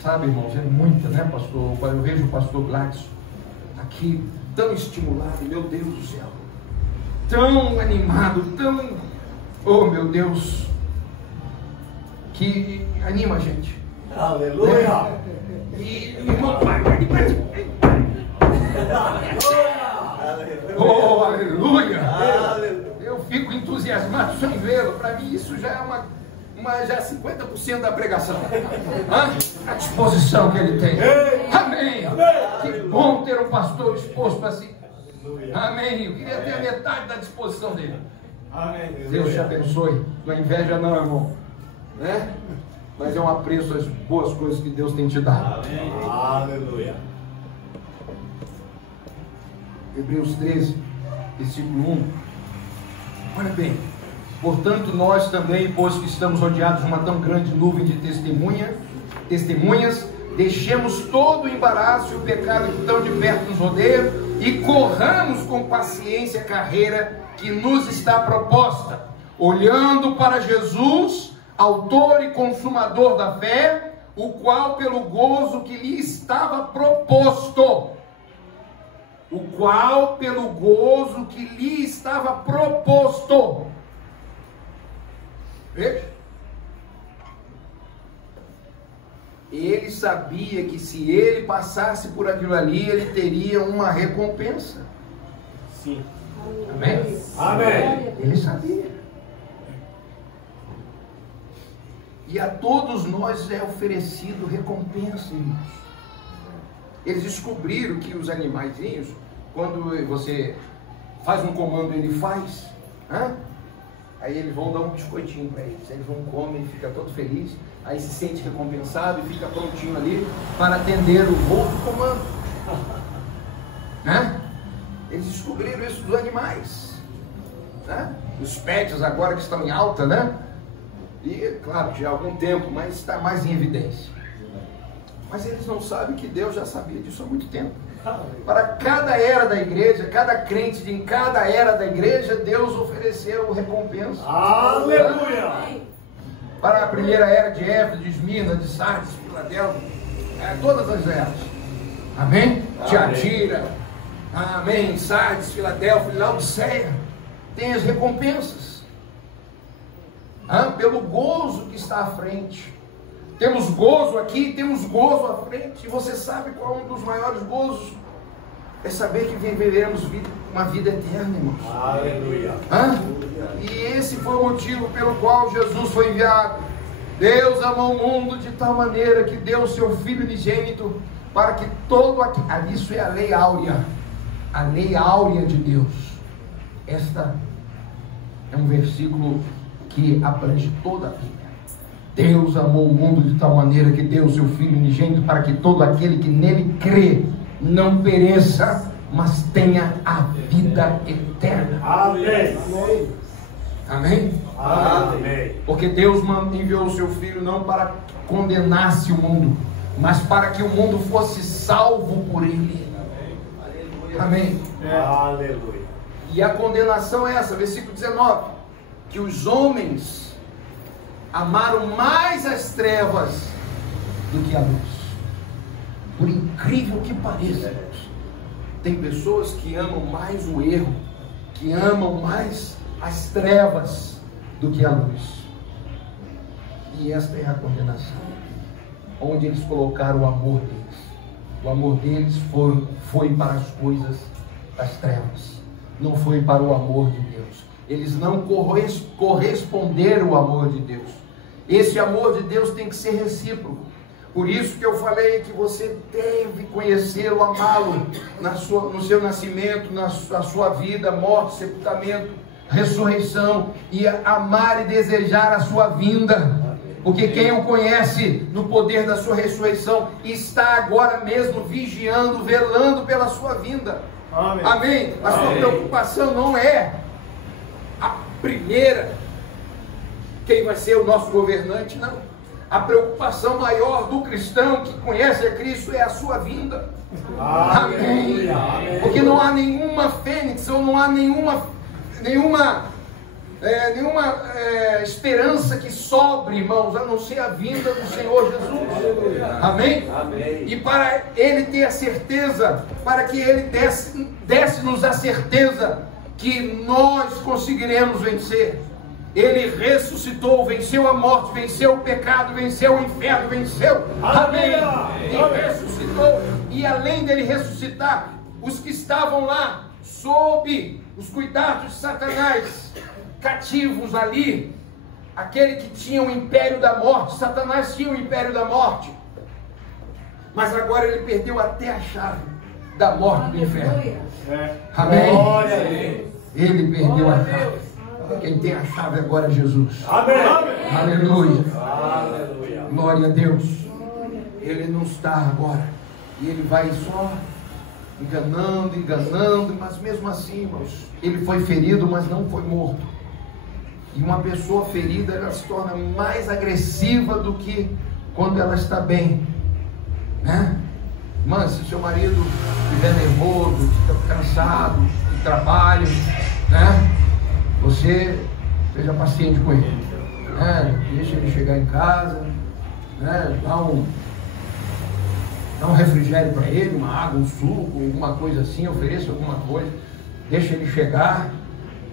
sabe, irmãos, é muita, né, pastor? Eu vejo o pastor Gladys aqui tão estimulado, meu Deus do céu, tão animado, tão, oh meu Deus, que anima a gente. Aleluia. E irmão, oh, aleluia. Eu fico entusiasmado sem vê-lo. Para mim isso já é já 50% da pregação. A disposição que ele tem. Amém. Que bom ter um pastor disposto assim. Amém. Eu queria ter a metade da disposição dele. Amém. Deus te abençoe. Não é inveja não, irmão, né? Mas é um apreço às boas coisas que Deus tem te dado. Amém. Aleluia. Hebreus 13, versículo 1. Olha bem. Portanto, nós também, pois que estamos rodeados de uma tão grande nuvem de testemunhas, deixemos todo o embaraço e o pecado que tão de perto nos rodeia e corramos com paciência a carreira que nos está proposta, olhando para Jesus, autor e consumador da fé, o qual pelo gozo que lhe estava proposto, veja, ele sabia que se ele passasse por aquilo ali, ele teria uma recompensa. Sim. Amém? Amém. Ele sabia. E a todos nós é oferecido recompensa, irmãos. Eles descobriram que os animaizinhos, quando você faz um comando, ele faz, aí eles vão dar um biscoitinho para eles. Eles vão comer e ficam todos felizes. aí se sente recompensado e fica prontinho ali para atender o voo do comando. Né? Eles descobriram isso dos animais, né? Os pets agora que estão em alta, né? E claro, já há algum tempo, mas está mais em evidência. Mas eles não sabem que Deus já sabia disso há muito tempo. Para cada era da igreja, cada crente em cada era da igreja, Deus ofereceu recompensa. Aleluia! Para a primeira era de Éfeso, de Esmirna, de Sardes, Filadélfia, todas as eras. Amém? Tiatira, amém, Sardes, Filadélfia, Laodiceia, tem as recompensas. Pelo gozo que está à frente. Temos gozo aqui, temos gozo à frente. E você sabe qual é um dos maiores gozos? É saber que viveremos uma vida eterna, irmãos. Aleluia. E esse foi o motivo pelo qual Jesus foi enviado. Deus amou o mundo de tal maneira que deu o seu Filho unigênito para que todo aqui... Isso é a lei áurea. A lei áurea de Deus. Esta é um versículo que abrange toda a Bíblia. Deus amou o mundo de tal maneira que deu o seu Filho unigênito para que todo aquele que nele crê não pereça, mas tenha a vida eterna. Amém. Amém? Amém. Porque Deus enviou o seu Filho não para que condenasse o mundo, mas para que o mundo fosse salvo por ele. Amém? Aleluia. E a condenação é essa, versículo 19, que os homens amaram mais as trevas do que a luz. Por incrível que pareça, tem pessoas que amam mais o erro, que amam mais as trevas do que a luz. E esta é a condenação, onde eles colocaram o amor deles. O amor deles foi para as coisas das trevas, não foi para o amor de Deus. Eles não corresponderam ao amor de Deus. Esse amor de Deus tem que ser recíproco. Por isso que eu falei que você deve conhecê-lo, amá-lo no seu nascimento, na sua vida, morte, sepultamento, ressurreição, e amar e desejar a sua vinda. Porque quem o conhece no poder da sua ressurreição está agora mesmo vigiando, velando pela sua vinda. Amém. Amém. A sua preocupação não é a primeira, quem vai ser o nosso governante, não. A preocupação maior do cristão que conhece a Cristo é a sua vinda. Amém. Amém. Porque não há nenhuma fênix, ou não há nenhuma esperança que sobre, irmãos, a não ser a vinda do Senhor Jesus. Amém? Amém. E para Ele ter a certeza, para que Ele desse-nos a certeza que nós conseguiremos vencer, Ele ressuscitou, venceu a morte, venceu o pecado, venceu o inferno, venceu. Amém. E ressuscitou. E além dele ressuscitar, os que estavam lá sob os cuidados de Satanás, cativos ali, aquele que tinha o império da morte, Satanás tinha o império da morte, mas agora ele perdeu até a chave da morte do inferno. Amém. Ele perdeu a chave. Quem tem a chave agora é Jesus. Amém. Aleluia. Aleluia. Glória a Deus. Ele não está agora, e ele vai só enganando, mas mesmo assim, irmãos, ele foi ferido, mas não foi morto. E uma pessoa ferida, ela se torna mais agressiva do que quando ela está bem, né? Mas se seu marido estiver nervoso, estiver cansado de trabalho, né? Você seja paciente com ele, né? Deixa ele chegar em casa, né? Dá um refrigério para ele, uma água, um suco, alguma coisa assim, ofereça alguma coisa, deixa ele chegar,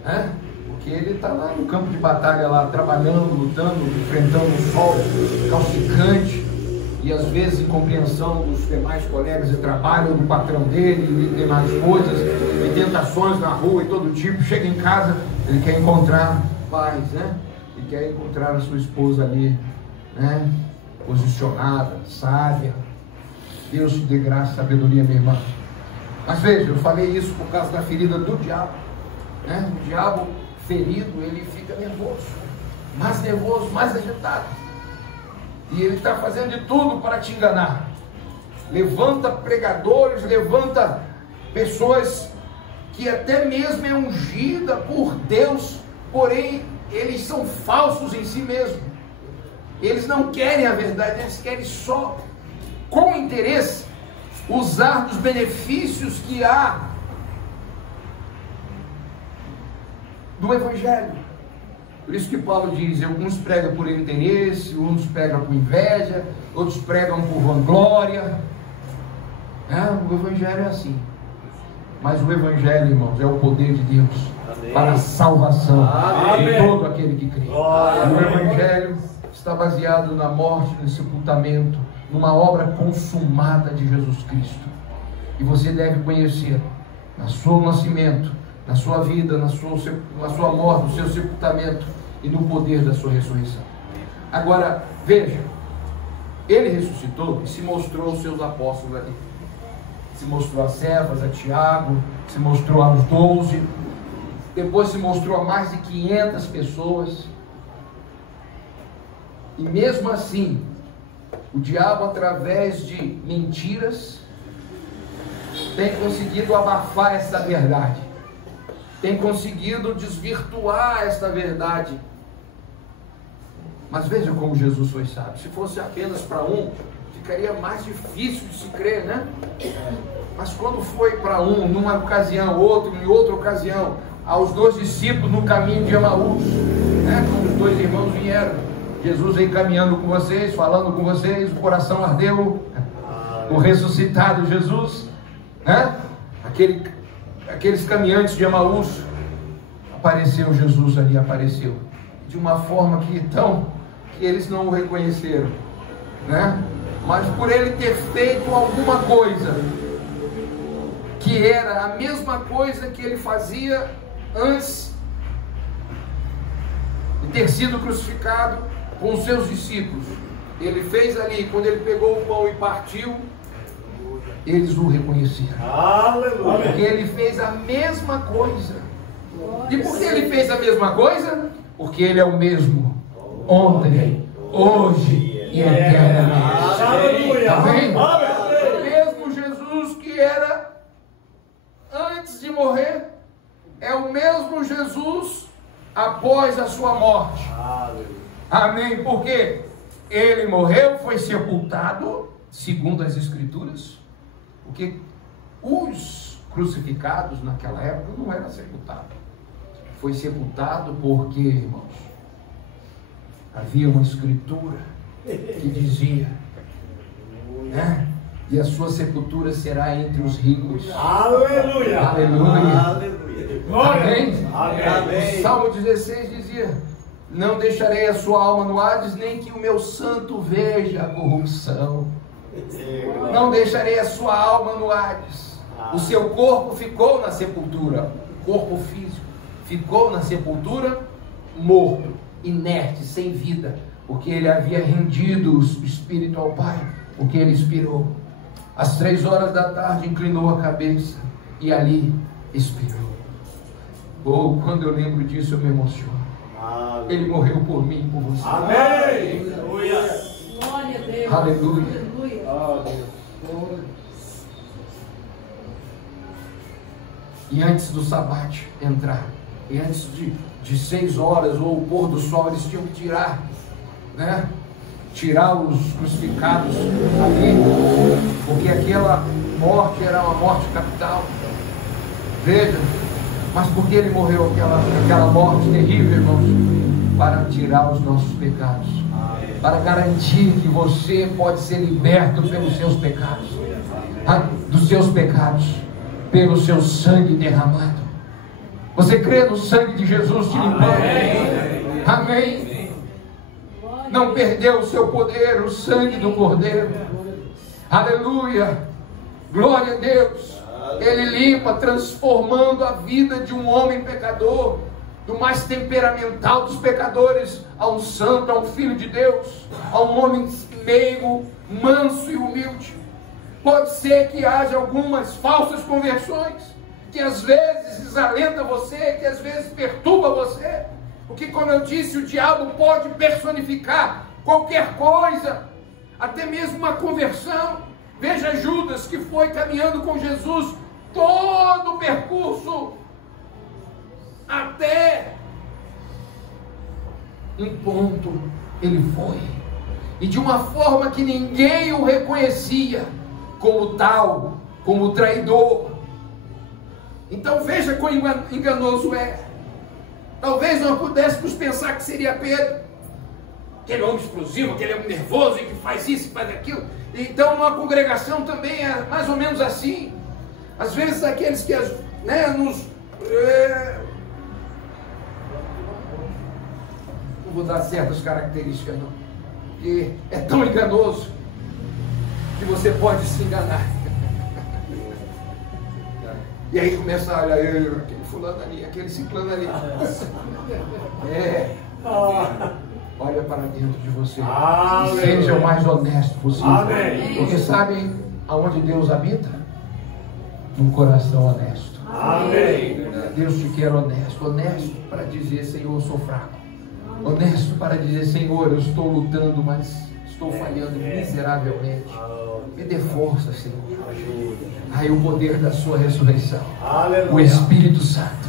né? Porque ele está lá no campo de batalha, lá trabalhando, lutando, enfrentando o sol calcicante, e às vezes incompreensão dos demais colegas de trabalho, do patrão dele, e demais coisas, e tentações na rua e todo tipo. Chega em casa, ele quer encontrar paz, né? Ele quer encontrar a sua esposa ali, né? Posicionada, sábia. Deus te dê graça e sabedoria, minha irmã. Mas veja, eu falei isso por causa da ferida do diabo, né? O diabo ferido, ele fica nervoso, mais agitado. E ele está fazendo de tudo para te enganar. Levanta pregadores, levanta pessoas que até mesmo é ungida por Deus, porém eles são falsos em si mesmos. Eles não querem a verdade, eles querem só, com interesse, usar dos benefícios que há do Evangelho. Por isso que Paulo diz, alguns pregam por interesse, uns pregam por inveja, outros pregam por vanglória. O Evangelho é assim. Mas o Evangelho, irmãos, é o poder de Deus. Amém. Para a salvação de todo aquele que crê. O Evangelho está baseado na morte, no sepultamento, numa obra consumada de Jesus Cristo. E você deve conhecer, no seu nascimento, na sua vida, na sua morte, no seu sepultamento e no poder da sua ressurreição. Agora, veja, ele ressuscitou e se mostrou aos seus apóstolos ali. Se mostrou a Cefas, a Tiago, se mostrou aos 12, depois se mostrou a mais de 500 pessoas. E mesmo assim, o diabo, através de mentiras, tem conseguido abafar essa verdade, tem conseguido desvirtuar esta verdade. Mas veja como Jesus foi sábio. Se fosse apenas para um, ficaria mais difícil de se crer, né? Mas quando foi para um, numa ocasião, outro em outra ocasião, aos 2 discípulos no caminho de Emaús, né? Quando os 2 irmãos vieram, Jesus veio caminhando com vocês, falando com vocês, o coração ardeu, o ressuscitado Jesus, né? Aqueles caminhantes de Emaús, apareceu Jesus ali, apareceu de uma forma que eles não o reconheceram, né? Mas por ele ter feito alguma coisa que era a mesma coisa que ele fazia antes de ter sido crucificado com os seus discípulos, ele fez ali, quando ele pegou o pão e partiu, eles o reconheceram. Aleluia. Porque ele fez a mesma coisa. E por que ele fez a mesma coisa? Porque ele é o mesmo ontem, hoje e eternamente. Aleluia. Amém? O mesmo Jesus que era antes de morrer é o mesmo Jesus após a sua morte. Amém? Porque ele morreu, foi sepultado, segundo as Escrituras, porque os crucificados naquela época não eram sepultados. Foi sepultado porque, irmãos, havia uma Escritura que dizia, né? E a sua sepultura será entre os ricos. Aleluia! Aleluia! Amém? Amém. O Salmo 16 dizia, não deixarei a sua alma no Hades, nem que o meu santo veja a corrupção. Não deixarei a sua alma no Hades. O seu corpo ficou na sepultura, o corpo físico ficou na sepultura, morto, inerte, sem vida, porque ele havia rendido o espírito ao Pai, porque ele expirou. Às 3 horas da tarde inclinou a cabeça e ali expirou. Quando eu lembro disso eu me emociono. Ele morreu por mim e por você. Amém! Aleluia! Glória a Deus! Aleluia! E antes do sabate entrar, e antes de 6 horas ou o pôr do sol, eles tinham que tirar, né? Tirar os crucificados ali, porque aquela morte era uma morte capital. Veja, mas porque ele morreu aquela morte terrível, irmãos? Para tirar os nossos pecados, para garantir que você pode ser liberto pelos seus pecados, dos seus pecados, pelo seu sangue derramado. Você crê no sangue de Jesus te limpando? Amém? Não perdeu o seu poder, o sangue do Cordeiro. Aleluia! Glória a Deus! Ele limpa, transformando a vida de um homem pecador, do mais temperamental dos pecadores, a um santo, a um filho de Deus, a um homem meigo, manso e humilde. Pode ser que haja algumas falsas conversões, que às vezes desalenta você, que às vezes perturba você, porque, como eu disse, o diabo pode personificar qualquer coisa, até mesmo uma conversão. Veja Judas, que foi caminhando com Jesus todo o percurso, até um ponto ele foi, e de uma forma que ninguém o reconhecia como tal, como traidor. Então veja quão enganoso é. Talvez nós pudéssemos pensar que seria Pedro, aquele homem explosivo, aquele homem nervoso, que faz isso, faz aquilo. Então numa congregação também é mais ou menos assim. Às vezes aqueles que não vou dar certas características não, porque é tão enganoso que você pode se enganar. E aí começa a olhar, aquele fulano ali, aquele ciclano ali. Olha para dentro de você. E seja o mais honesto possível. Amém. Porque sabem aonde Deus habita? Num coração honesto. Amém. Deus te quer honesto. Honesto para dizer, Senhor, eu sou fraco. Honesto para dizer, Senhor, eu estou lutando, mas estou falhando miseravelmente. Me dê força, Senhor. Aí o poder da sua ressurreição. Aleluia. O Espírito Santo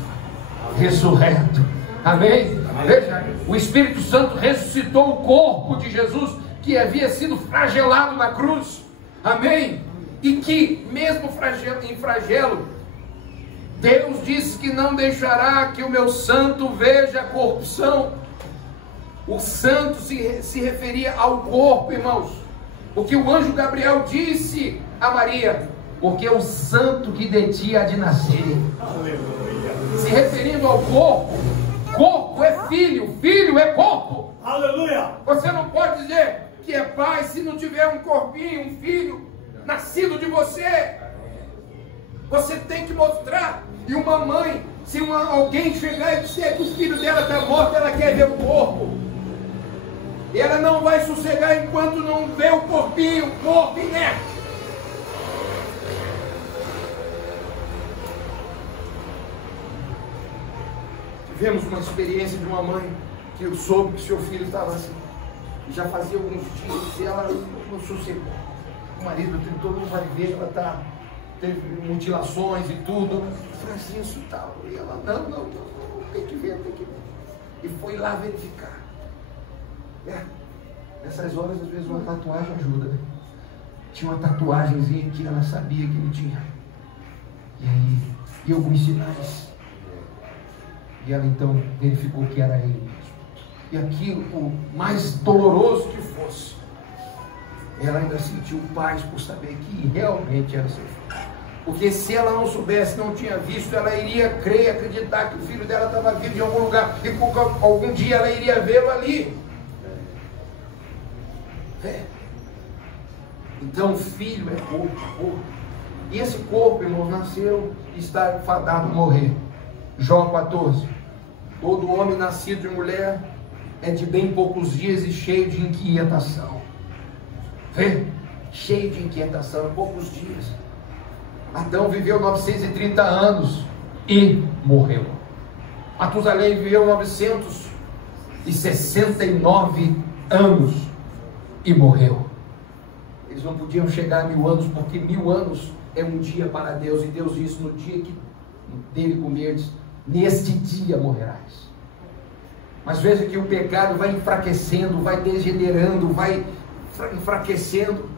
ressurreto. Amém? Veja, o Espírito Santo ressuscitou o corpo de Jesus, que havia sido flagelado na cruz. Amém? E que, mesmo em flagelo, Deus disse que não deixará que o meu santo veja a corrupção. O santo se referia ao corpo, irmãos. Porque o anjo Gabriel disse a Maria, porque o santo que de ti há de nascer. Aleluia. Se referindo ao corpo. Corpo é filho, filho é corpo. Aleluia. Você não pode dizer que é pai se não tiver um corpinho, um filho nascido de você. Você tem que mostrar. E uma mãe, se alguém chegar e disser que o filho dela está morto, ela quer ver o corpo. E ela não vai sossegar enquanto não vê o corpinho, o corpo inerte. Tivemos uma experiência de uma mãe que eu soube que seu filho estava assim. Já fazia alguns dias e ela não sossegou. O marido tentou, não vai ver, ela teve mutilações e tudo. Francisco e tal. E ela, não, tem que ver. E foi lá verificar. Nessas horas, às vezes, uma tatuagem ajuda, né? Tinha uma tatuagemzinha que ela sabia que não tinha. E alguns sinais. E ela então verificou que era ele mesmo. E aquilo, por mais doloroso que fosse, ela ainda sentiu paz por saber que realmente era seu filho. Porque se ela não soubesse, não tinha visto, ela iria crer, acreditar que o filho dela estava vivo em algum lugar. E por algum dia ela iria vê-lo ali. Então filho é corpo. E esse corpo, irmãos, nasceu e está fadado a morrer. João 14. Todo homem nascido de mulher é de bem poucos dias e cheio de inquietação. Cheio de inquietação, poucos dias. Adão viveu 930 anos e morreu. Matusalém viveu 969 anos e morreu. Eles não podiam chegar a 1000 anos, porque 1000 anos é um dia para Deus, e Deus disse: no dia que dele comerdes, neste dia morrerás. Mas veja que o pecado vai enfraquecendo, vai degenerando, vai enfraquecendo,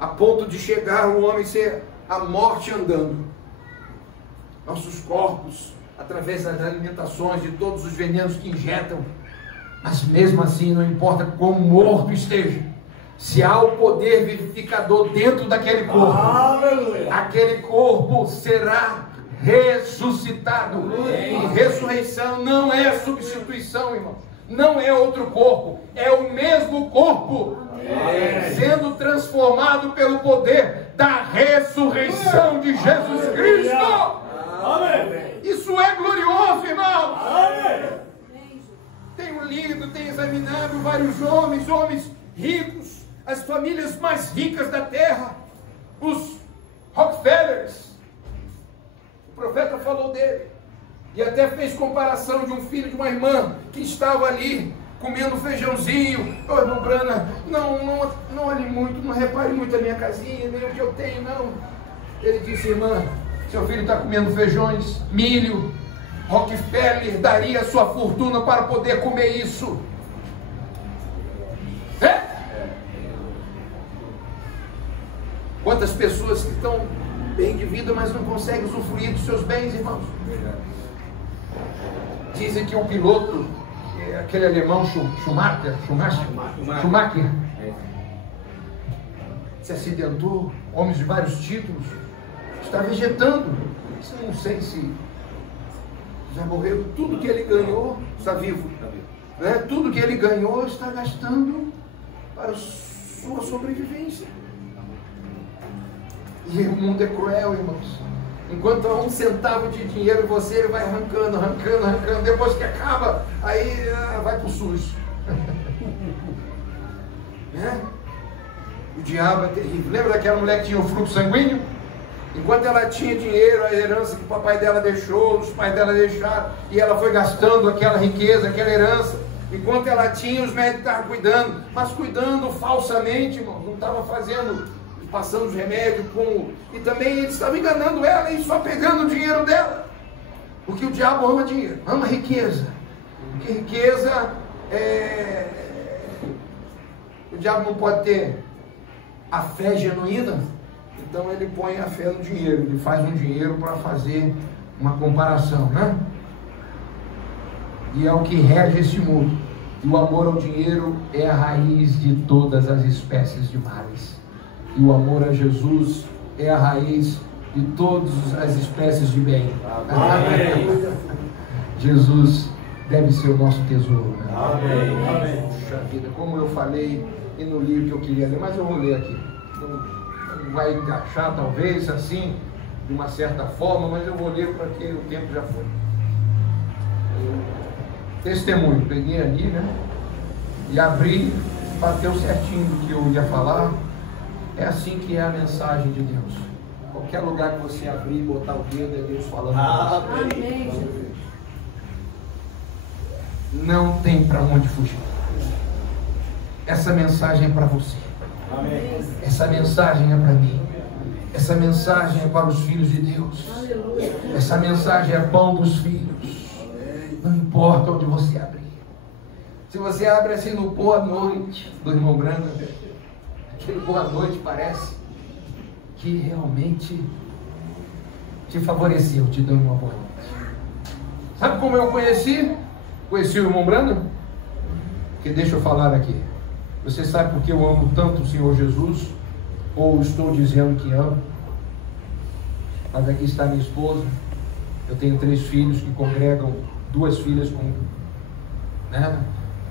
a ponto de chegar o homem ser a morte andando. Nossos corpos, através das alimentações, de todos os venenos que injetam, mas mesmo assim, não importa quão morto esteja, se há o poder vivificador dentro daquele corpo, aquele corpo será ressuscitado. E ressurreição não é substituição, irmão. Não é outro corpo, é o mesmo corpo, sendo transformado pelo poder da ressurreição de Jesus Cristo. Isso é glorioso, irmão. Tenho lido, tenho examinado vários homens ricos, as famílias mais ricas da terra, os Rockefellers. O profeta falou dele e até fez comparação de um filho de uma irmã que estava ali comendo feijãozinho. Ô, irmão Brana, não olhe muito, não repare muito a minha casinha, nem o que eu tenho, não. Ele disse: irmã, seu filho está comendo feijões, milho. Rockefeller daria sua fortuna para poder comer isso. Quantas pessoas que estão bem de vida, mas não conseguem usufruir dos seus bens, irmãos. Dizem que o piloto, aquele alemão Schumacher, se acidentou, homens de vários títulos, está vegetando. Não sei se já morreu. Tudo que ele ganhou, está vivo. Né? Tudo que ele ganhou está gastando para sua sobrevivência. E o mundo é cruel, irmãos. Enquanto há um centavo de dinheiro, ele vai arrancando. Depois que acaba, aí vai para o SUS. O diabo é terrível. Lembra daquela mulher que tinha o fluxo sanguíneo? Enquanto ela tinha dinheiro, a herança que o papai dela deixou, os pais dela deixaram, e ela foi gastando aquela riqueza, aquela herança. Enquanto ela tinha, os médicos estavam cuidando, mas cuidando falsamente, irmão. Não estavam passando os remédios, e também eles estavam enganando ela e só pegando o dinheiro dela. Porque o diabo ama dinheiro, ama riqueza. Porque riqueza o diabo não pode ter a fé genuína. Então ele põe a fé no dinheiro, ele faz um dinheiro para fazer uma comparação, né? E é o que rege esse mundo. E o amor ao dinheiro é a raiz de todas as espécies de males. E o amor a Jesus é a raiz de todas as espécies de bem. Amém. Jesus deve ser o nosso tesouro. Né? Amém. Puxa vida, como eu falei e não li o que eu queria ler, mas eu vou ler aqui. Não vai encaixar talvez assim, de uma certa forma, mas eu vou ler porque o tempo já foi. Testemunho, peguei ali, né? E abri, bateu certinho do que eu ia falar. É assim que é a mensagem de Deus. Qualquer lugar que você abrir e botar o dedo, é Deus falando. Amém. Não tem para onde fugir. Essa mensagem é para você. Amém. Essa mensagem é para mim. Essa mensagem é para os filhos de Deus. Essa mensagem é pão dos filhos. Não importa onde você abrir. Se você abre assim no boa noite do irmão Brana, aquele boa noite parece que realmente te favoreceu, te deu uma boa noite. Sabe como eu conheci? Conheci o irmão Brana? Que deixa eu falar aqui. Você sabe por que eu amo tanto o Senhor Jesus? Ou estou dizendo que amo? Mas aqui está minha esposa. Eu tenho 3 filhos que congregam, 2 filhas comigo, né?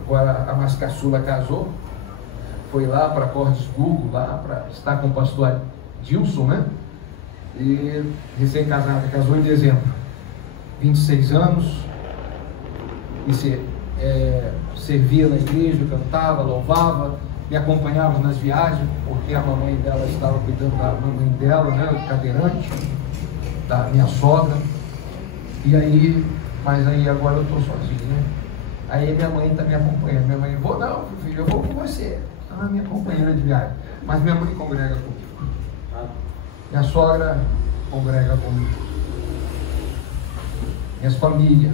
Agora a mais caçula casou, foi lá para Cordesburgo, lá para estar com o pastor Dilson, né? E recém-casada, casou em dezembro, 26 anos, e servia na igreja, cantava, louvava, me acompanhava nas viagens, porque a mamãe dela estava cuidando da mamãe dela, né? Cadeirante, da minha sogra. E aí, mas aí agora eu estou sozinho, né? Aí minha mãe está me acompanhando. Minha mãe, vou não, filho, eu vou com você. Ela é minha companheira de viagem. Mas minha mãe congrega comigo. Minha sogra congrega comigo. Minhas famílias,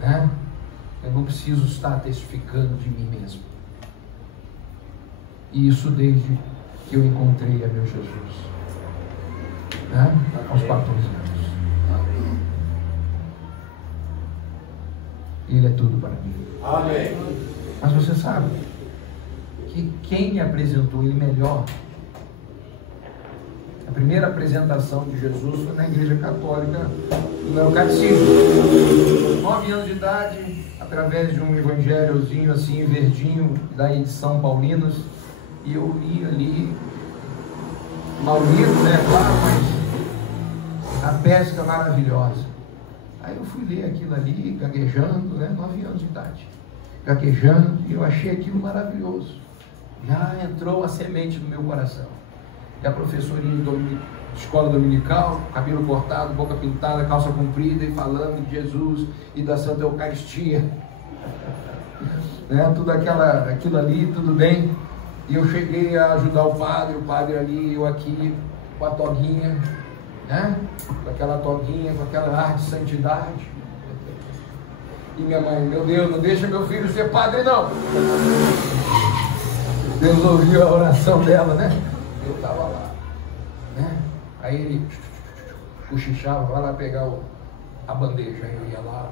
né? Eu não preciso estar testificando de mim mesmo. E isso desde que eu encontrei a meu Jesus, né? Aos 14 anos. Ele é tudo para mim. Amém. Mas você sabe que quem me apresentou ele melhor, a primeira apresentação de Jesus foi na igreja católica, no meu catecismo. 9 anos de idade, através de um evangelhozinho assim, verdinho, da edição Paulinas, e eu li ali, mal lido, né, claro, mas a pesca maravilhosa. Aí eu fui ler aquilo ali, gaguejando, né, 9 anos de idade, gaguejando, e eu achei aquilo maravilhoso. Já entrou a semente no meu coração. E a professorinha de escola dominical, cabelo cortado, boca pintada, calça comprida, e falando de Jesus e da Santa Eucaristia. né? Tudo aquilo ali, tudo bem. E eu cheguei a ajudar o padre ali, eu aqui, com a toguinha, né? Com aquela toguinha, com aquela ar de santidade. E minha mãe, meu Deus, não deixa meu filho ser padre, não. Deus ouviu a oração dela, né? Eu estava lá, né? Aí ele cochichava, vai lá pegar a bandeja. Aí eu ia lá.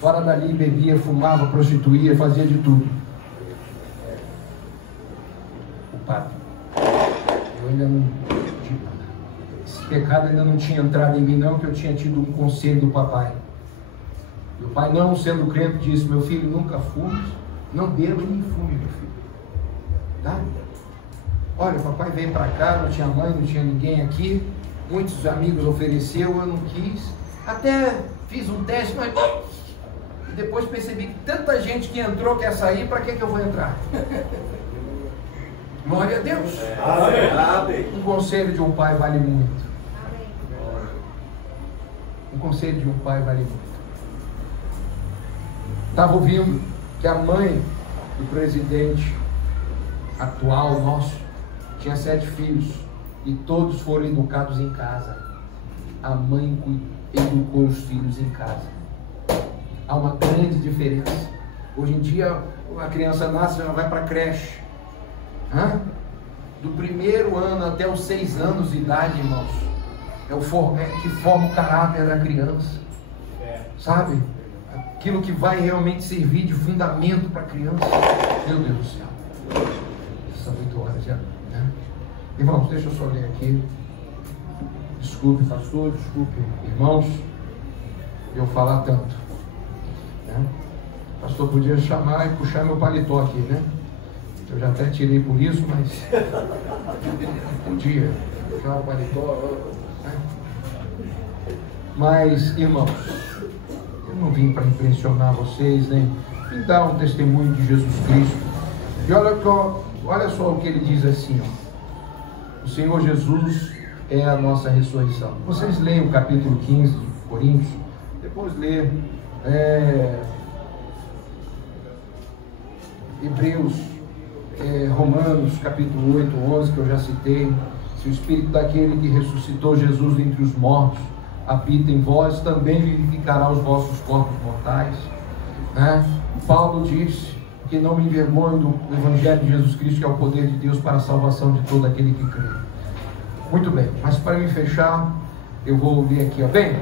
Fora dali, bebia, fumava, prostituía, fazia de tudo. O padre. Eu ainda não... Esse pecado ainda não tinha entrado em mim, não, que eu tinha tido um conselho do papai. Meu pai, não sendo crente, disse: meu filho, nunca fume, não beba nem fume, meu filho. Tá? Olha, o papai veio para cá, não tinha mãe, não tinha ninguém aqui. Muitos amigos ofereceu, eu não quis. Até fiz um teste, mas... E depois percebi que tanta gente que entrou quer sair, para que eu vou entrar? Glória a Deus. Amém. Um conselho de um pai vale muito. Um conselho de um pai vale muito. Estava ouvindo que a mãe do presidente atual nosso tinha 7 filhos e todos foram educados em casa. A mãe educou os filhos em casa. Há uma grande diferença. Hoje em dia a criança nasce e já vai para a creche. Do primeiro ano até os 6 anos de idade, irmãos, é que forma o caráter da criança. Sabe? Aquilo que vai realmente servir de fundamento para a criança. Meu Deus do céu. São 8 horas já, né? Irmãos, deixa eu só ler aqui. Desculpe, pastor, desculpe, irmãos, eu falar tanto, né? O pastor podia chamar e puxar meu paletó aqui, né? Eu já até tirei por isso, mas podia puxar o paletó, né? Mas, irmãos, eu não vim para impressionar vocês, nem dar um testemunho de Jesus Cristo. E olha só o que ele diz assim, ó. O Senhor Jesus é a nossa ressurreição. Vocês leem o capítulo 15 de Coríntios, depois lê Hebreus, Romanos capítulo 8, 11, que eu já citei. Se o Espírito daquele que ressuscitou Jesus dentre os mortos habita em vós, também vivificará os vossos corpos mortais, né? Paulo disse que não me envergonho do Evangelho de Jesus Cristo, que é o poder de Deus para a salvação de todo aquele que crê. Muito bem, mas para me fechar, eu vou ler aqui, ó. Bem,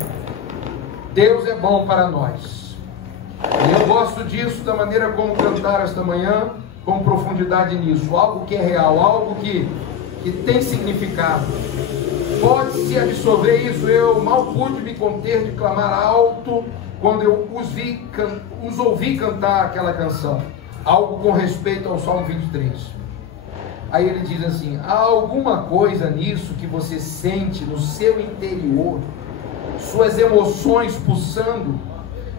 Deus é bom para nós. E eu gosto disso, da maneira como cantaram esta manhã, com profundidade nisso. Algo que é real, algo que tem significado. Pode-se absorver isso. Eu mal pude me conter de clamar alto quando eu os ouvi cantar aquela canção. Algo com respeito ao Salmo 23. Aí ele diz assim: há alguma coisa nisso que você sente no seu interior, suas emoções pulsando,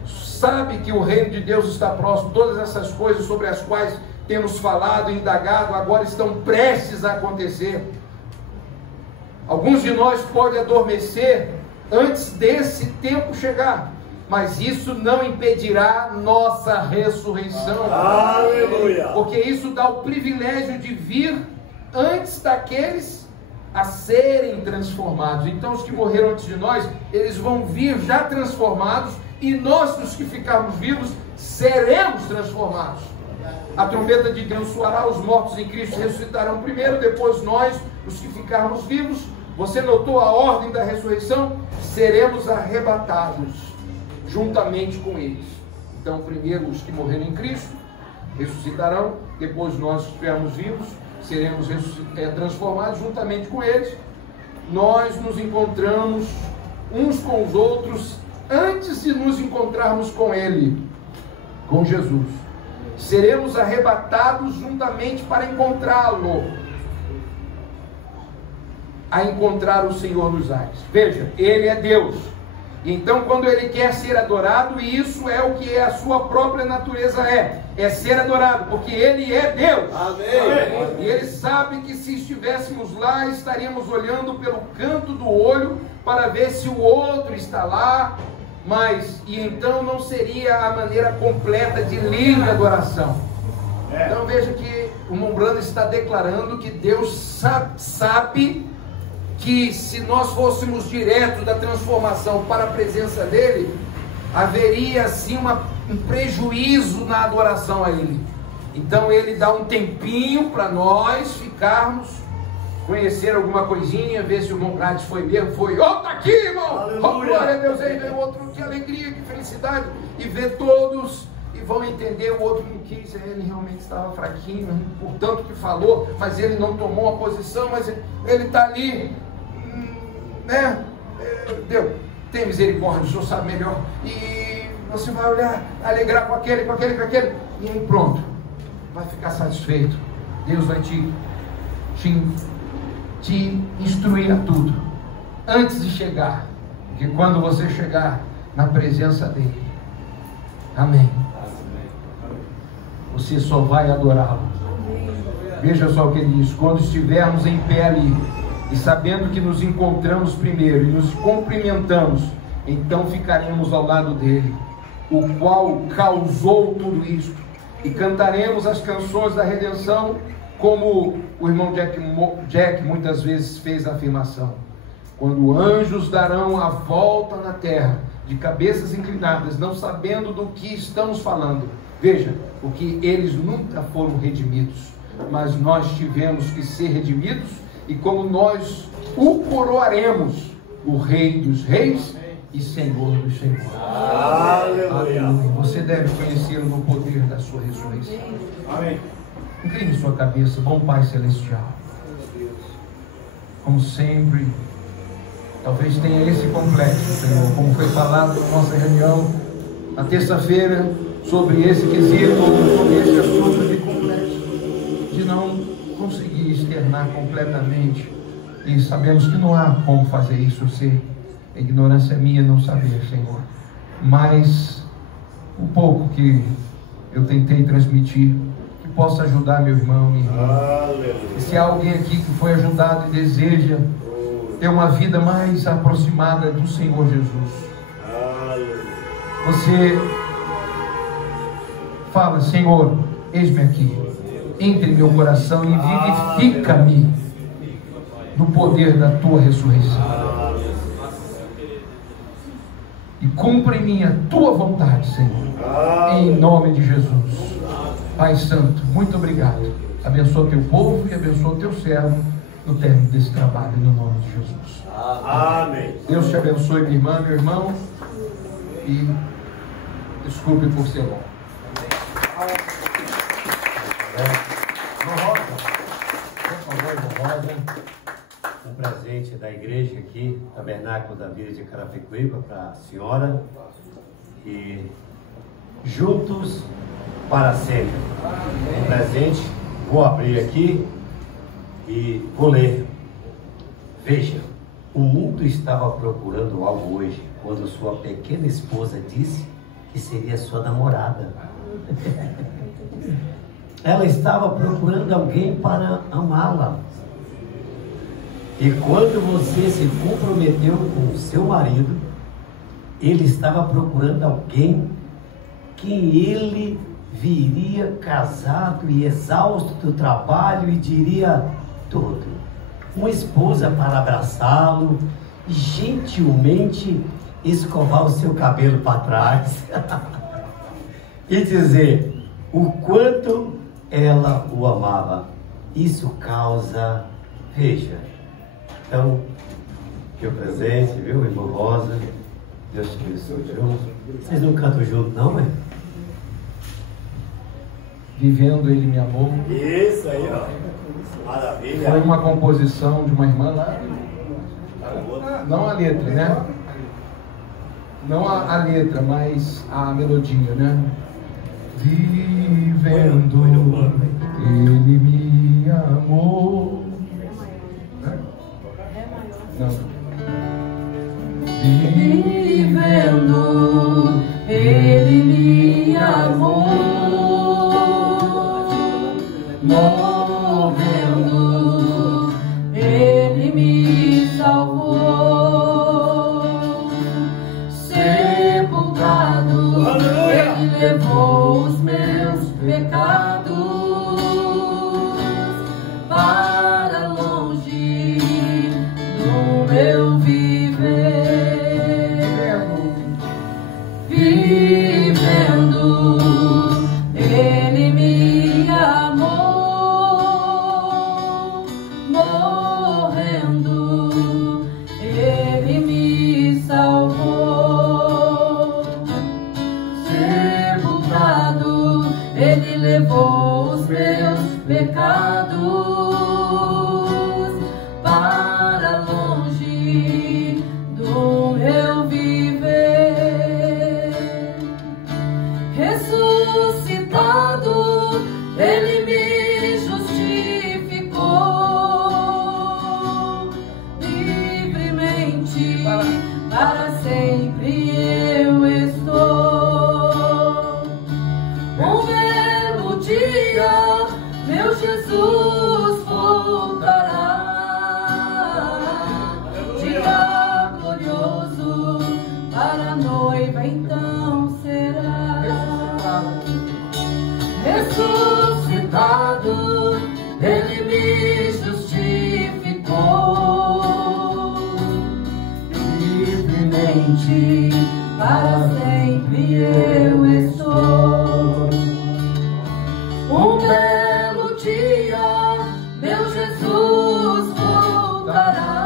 sabe que o reino de Deus está próximo. Todas essas coisas sobre as quais temos falado e indagado agora estão prestes a acontecer. Alguns de nós podem adormecer antes desse tempo chegar, mas isso não impedirá nossa ressurreição. Aleluia! Porque isso dá o privilégio de vir antes daqueles a serem transformados. Então os que morreram antes de nós, eles vão vir já transformados, e nós, os que ficarmos vivos, seremos transformados. A trombeta de Deus soará, os mortos em Cristo ressuscitarão primeiro, depois nós, os que ficarmos vivos. Você notou a ordem da ressurreição? Seremos arrebatados juntamente com eles. Então, primeiro os que morreram em Cristo ressuscitarão, depois nós que estivermos vivos seremos transformados juntamente com eles. Nós nos encontramos uns com os outros antes de nos encontrarmos com Ele, com Jesus. Seremos arrebatados juntamente para encontrá-lo, a encontrar o Senhor nos ares. Veja, Ele é Deus, Então, quando ele quer ser adorado, isso é o que a sua própria natureza é ser adorado, porque ele é Deus. Amém. E ele sabe que se estivéssemos lá, estaríamos olhando pelo canto do olho para ver se o outro está lá, e então não seria a maneira completa de livre adoração. Então veja que o Mombrando está declarando que Deus sabe que se nós fôssemos direto da transformação para a presença dele, haveria assim um prejuízo na adoração a ele. Então ele dá um tempinho para nós ficarmos, conhecer alguma coisinha, ver se o irmão Grátis foi mesmo, tá aqui, irmão, glória a Deus, aí vem o outro, que alegria, que felicidade, e ver todos, e vão entender, o outro não quis, ele realmente estava fraquinho, portanto que falou, mas ele não tomou uma posição, mas ele está ali, né? Deus, tem misericórdia, o Senhor sabe melhor, e você vai olhar, alegrar com aquele, e aí pronto, vai ficar satisfeito. Deus vai te instruir a tudo, antes de chegar, porque quando você chegar na presença dele, amém, você só vai adorá-lo. Veja só o que ele diz: quando estivermos em pé ali, e sabendo que nos encontramos primeiro e nos cumprimentamos, então ficaremos ao lado dele, o qual causou tudo isto, e cantaremos as canções da redenção, como o irmão Jack muitas vezes fez a afirmação: quando anjos darão a volta na terra, de cabeças inclinadas, não sabendo do que estamos falando. Veja, porque eles nunca foram redimidos, mas nós tivemos que ser redimidos, e como nós o coroaremos, o Rei dos Reis e Senhor dos Senhores. Aleluia. Você deve conhecê-lo no poder da sua ressurreição. Amém. Incline sua cabeça, bom Pai Celestial. Como sempre, talvez tenha esse complexo, Senhor, como foi falado na nossa reunião na terça-feira, sobre esse quesito, sobre esse assunto de complexo, de não conseguir externar completamente, e sabemos que não há como fazer isso, eu sei, a ignorância é minha não saber, Senhor, mas o pouco que eu tentei transmitir, que possa ajudar meu irmão, minha irmã. E se há alguém aqui que foi ajudado e deseja ter uma vida mais aproximada do Senhor Jesus, você fala: Senhor, eis-me aqui, entre em meu coração e vivifica-me no poder da tua ressurreição, e cumpre em mim a tua vontade, Senhor, em nome de Jesus. Pai Santo, muito obrigado. Abençoa teu povo e abençoa teu servo no término desse trabalho, no nome de Jesus. Amém. Deus te abençoe, minha irmã, meu irmão, e desculpe por ser longo. Um presente da igreja aqui, Tabernáculo da Vila de Carapicuíba, para a senhora, e juntos para sempre. Um presente, vou abrir aqui e vou ler. Veja, o mundo estava procurando algo hoje, quando sua pequena esposa disse que seria sua namorada. Ela estava procurando alguém para amá-la. E quando você se comprometeu com o seu marido, ele estava procurando alguém que ele viria casado e exausto do trabalho e diria tudo. Uma esposa para abraçá-lo e gentilmente escovar o seu cabelo para trás e dizer o quanto ela o amava. Isso causa, veja. Então, que o presente, viu, irmão Rosa? Deus te abençoe junto. Vocês não cantam junto, não, é? Vivendo Ele Me Amou. Isso aí, ó. Maravilha. Foi uma composição de uma irmã lá. Não a letra, né? Não a letra, mas a melodia, né? Vivendo Ele me amou. Não. Vivendo Morrendo, Ele me amou. Morrendo, Ele me salvou. Sepultado, Ele levou os meus pecados para longe do meu viver. Vivendo, Ele me amou. Morrendo, Ele me salvou. Sepultado, Ele levou os meus pecados para longe do meu viver. Ressuscitado, Ele me justificou. Livremente, para sempre eu estou. Um belo dia, meu Jesus voltará. Dia glorioso, para a noiva então será. Ressuscitado, Ele me justificou. Livremente, para sempre eu estou. Um belo dia, meu Jesus voltará.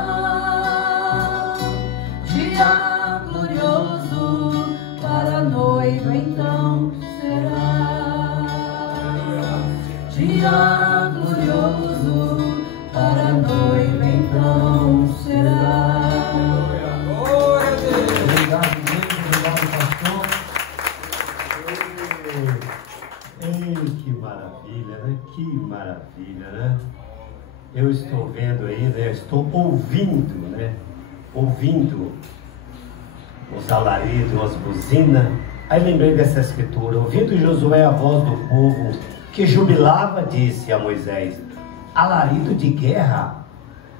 Dia glorioso, para a noiva então será. Dia glorioso, para a noiva então será. Obrigado, gente. Obrigado, pastor. Ei, que maravilha, né? Que maravilha, né? Eu estou vendo aí, né? Estou ouvindo, né? Ouvindo os alaridos, as buzinas. Aí lembrei dessa escritura. Ouvindo Josué a voz do povo que jubilava, disse a Moisés: alarido de guerra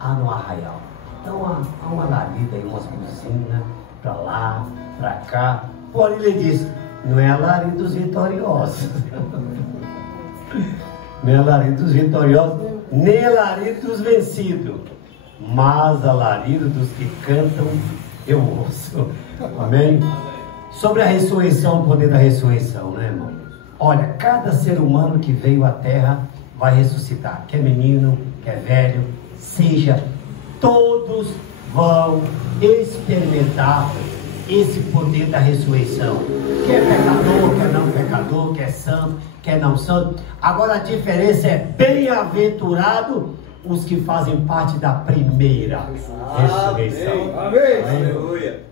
há no arraial. Então há uma alarido aí, umas buzinas para lá, para cá. Porém ele disse: não é alaridos vitoriosos. Não é alaridos vitoriosos, nem alaridos vencidos, mas alarido dos que cantam eu ouço. Amém? Sobre a ressurreição, o poder da ressurreição, né, irmão? Olha, cada ser humano que veio à terra vai ressuscitar. Quer menino, quer velho, seja, todos vão experimentar esse poder da ressurreição. Quer pecador, quer não pecador, quer santo, quer não santo. Agora a diferença é: bem-aventurado os que fazem parte da primeira ressurreição. Amém. Aleluia.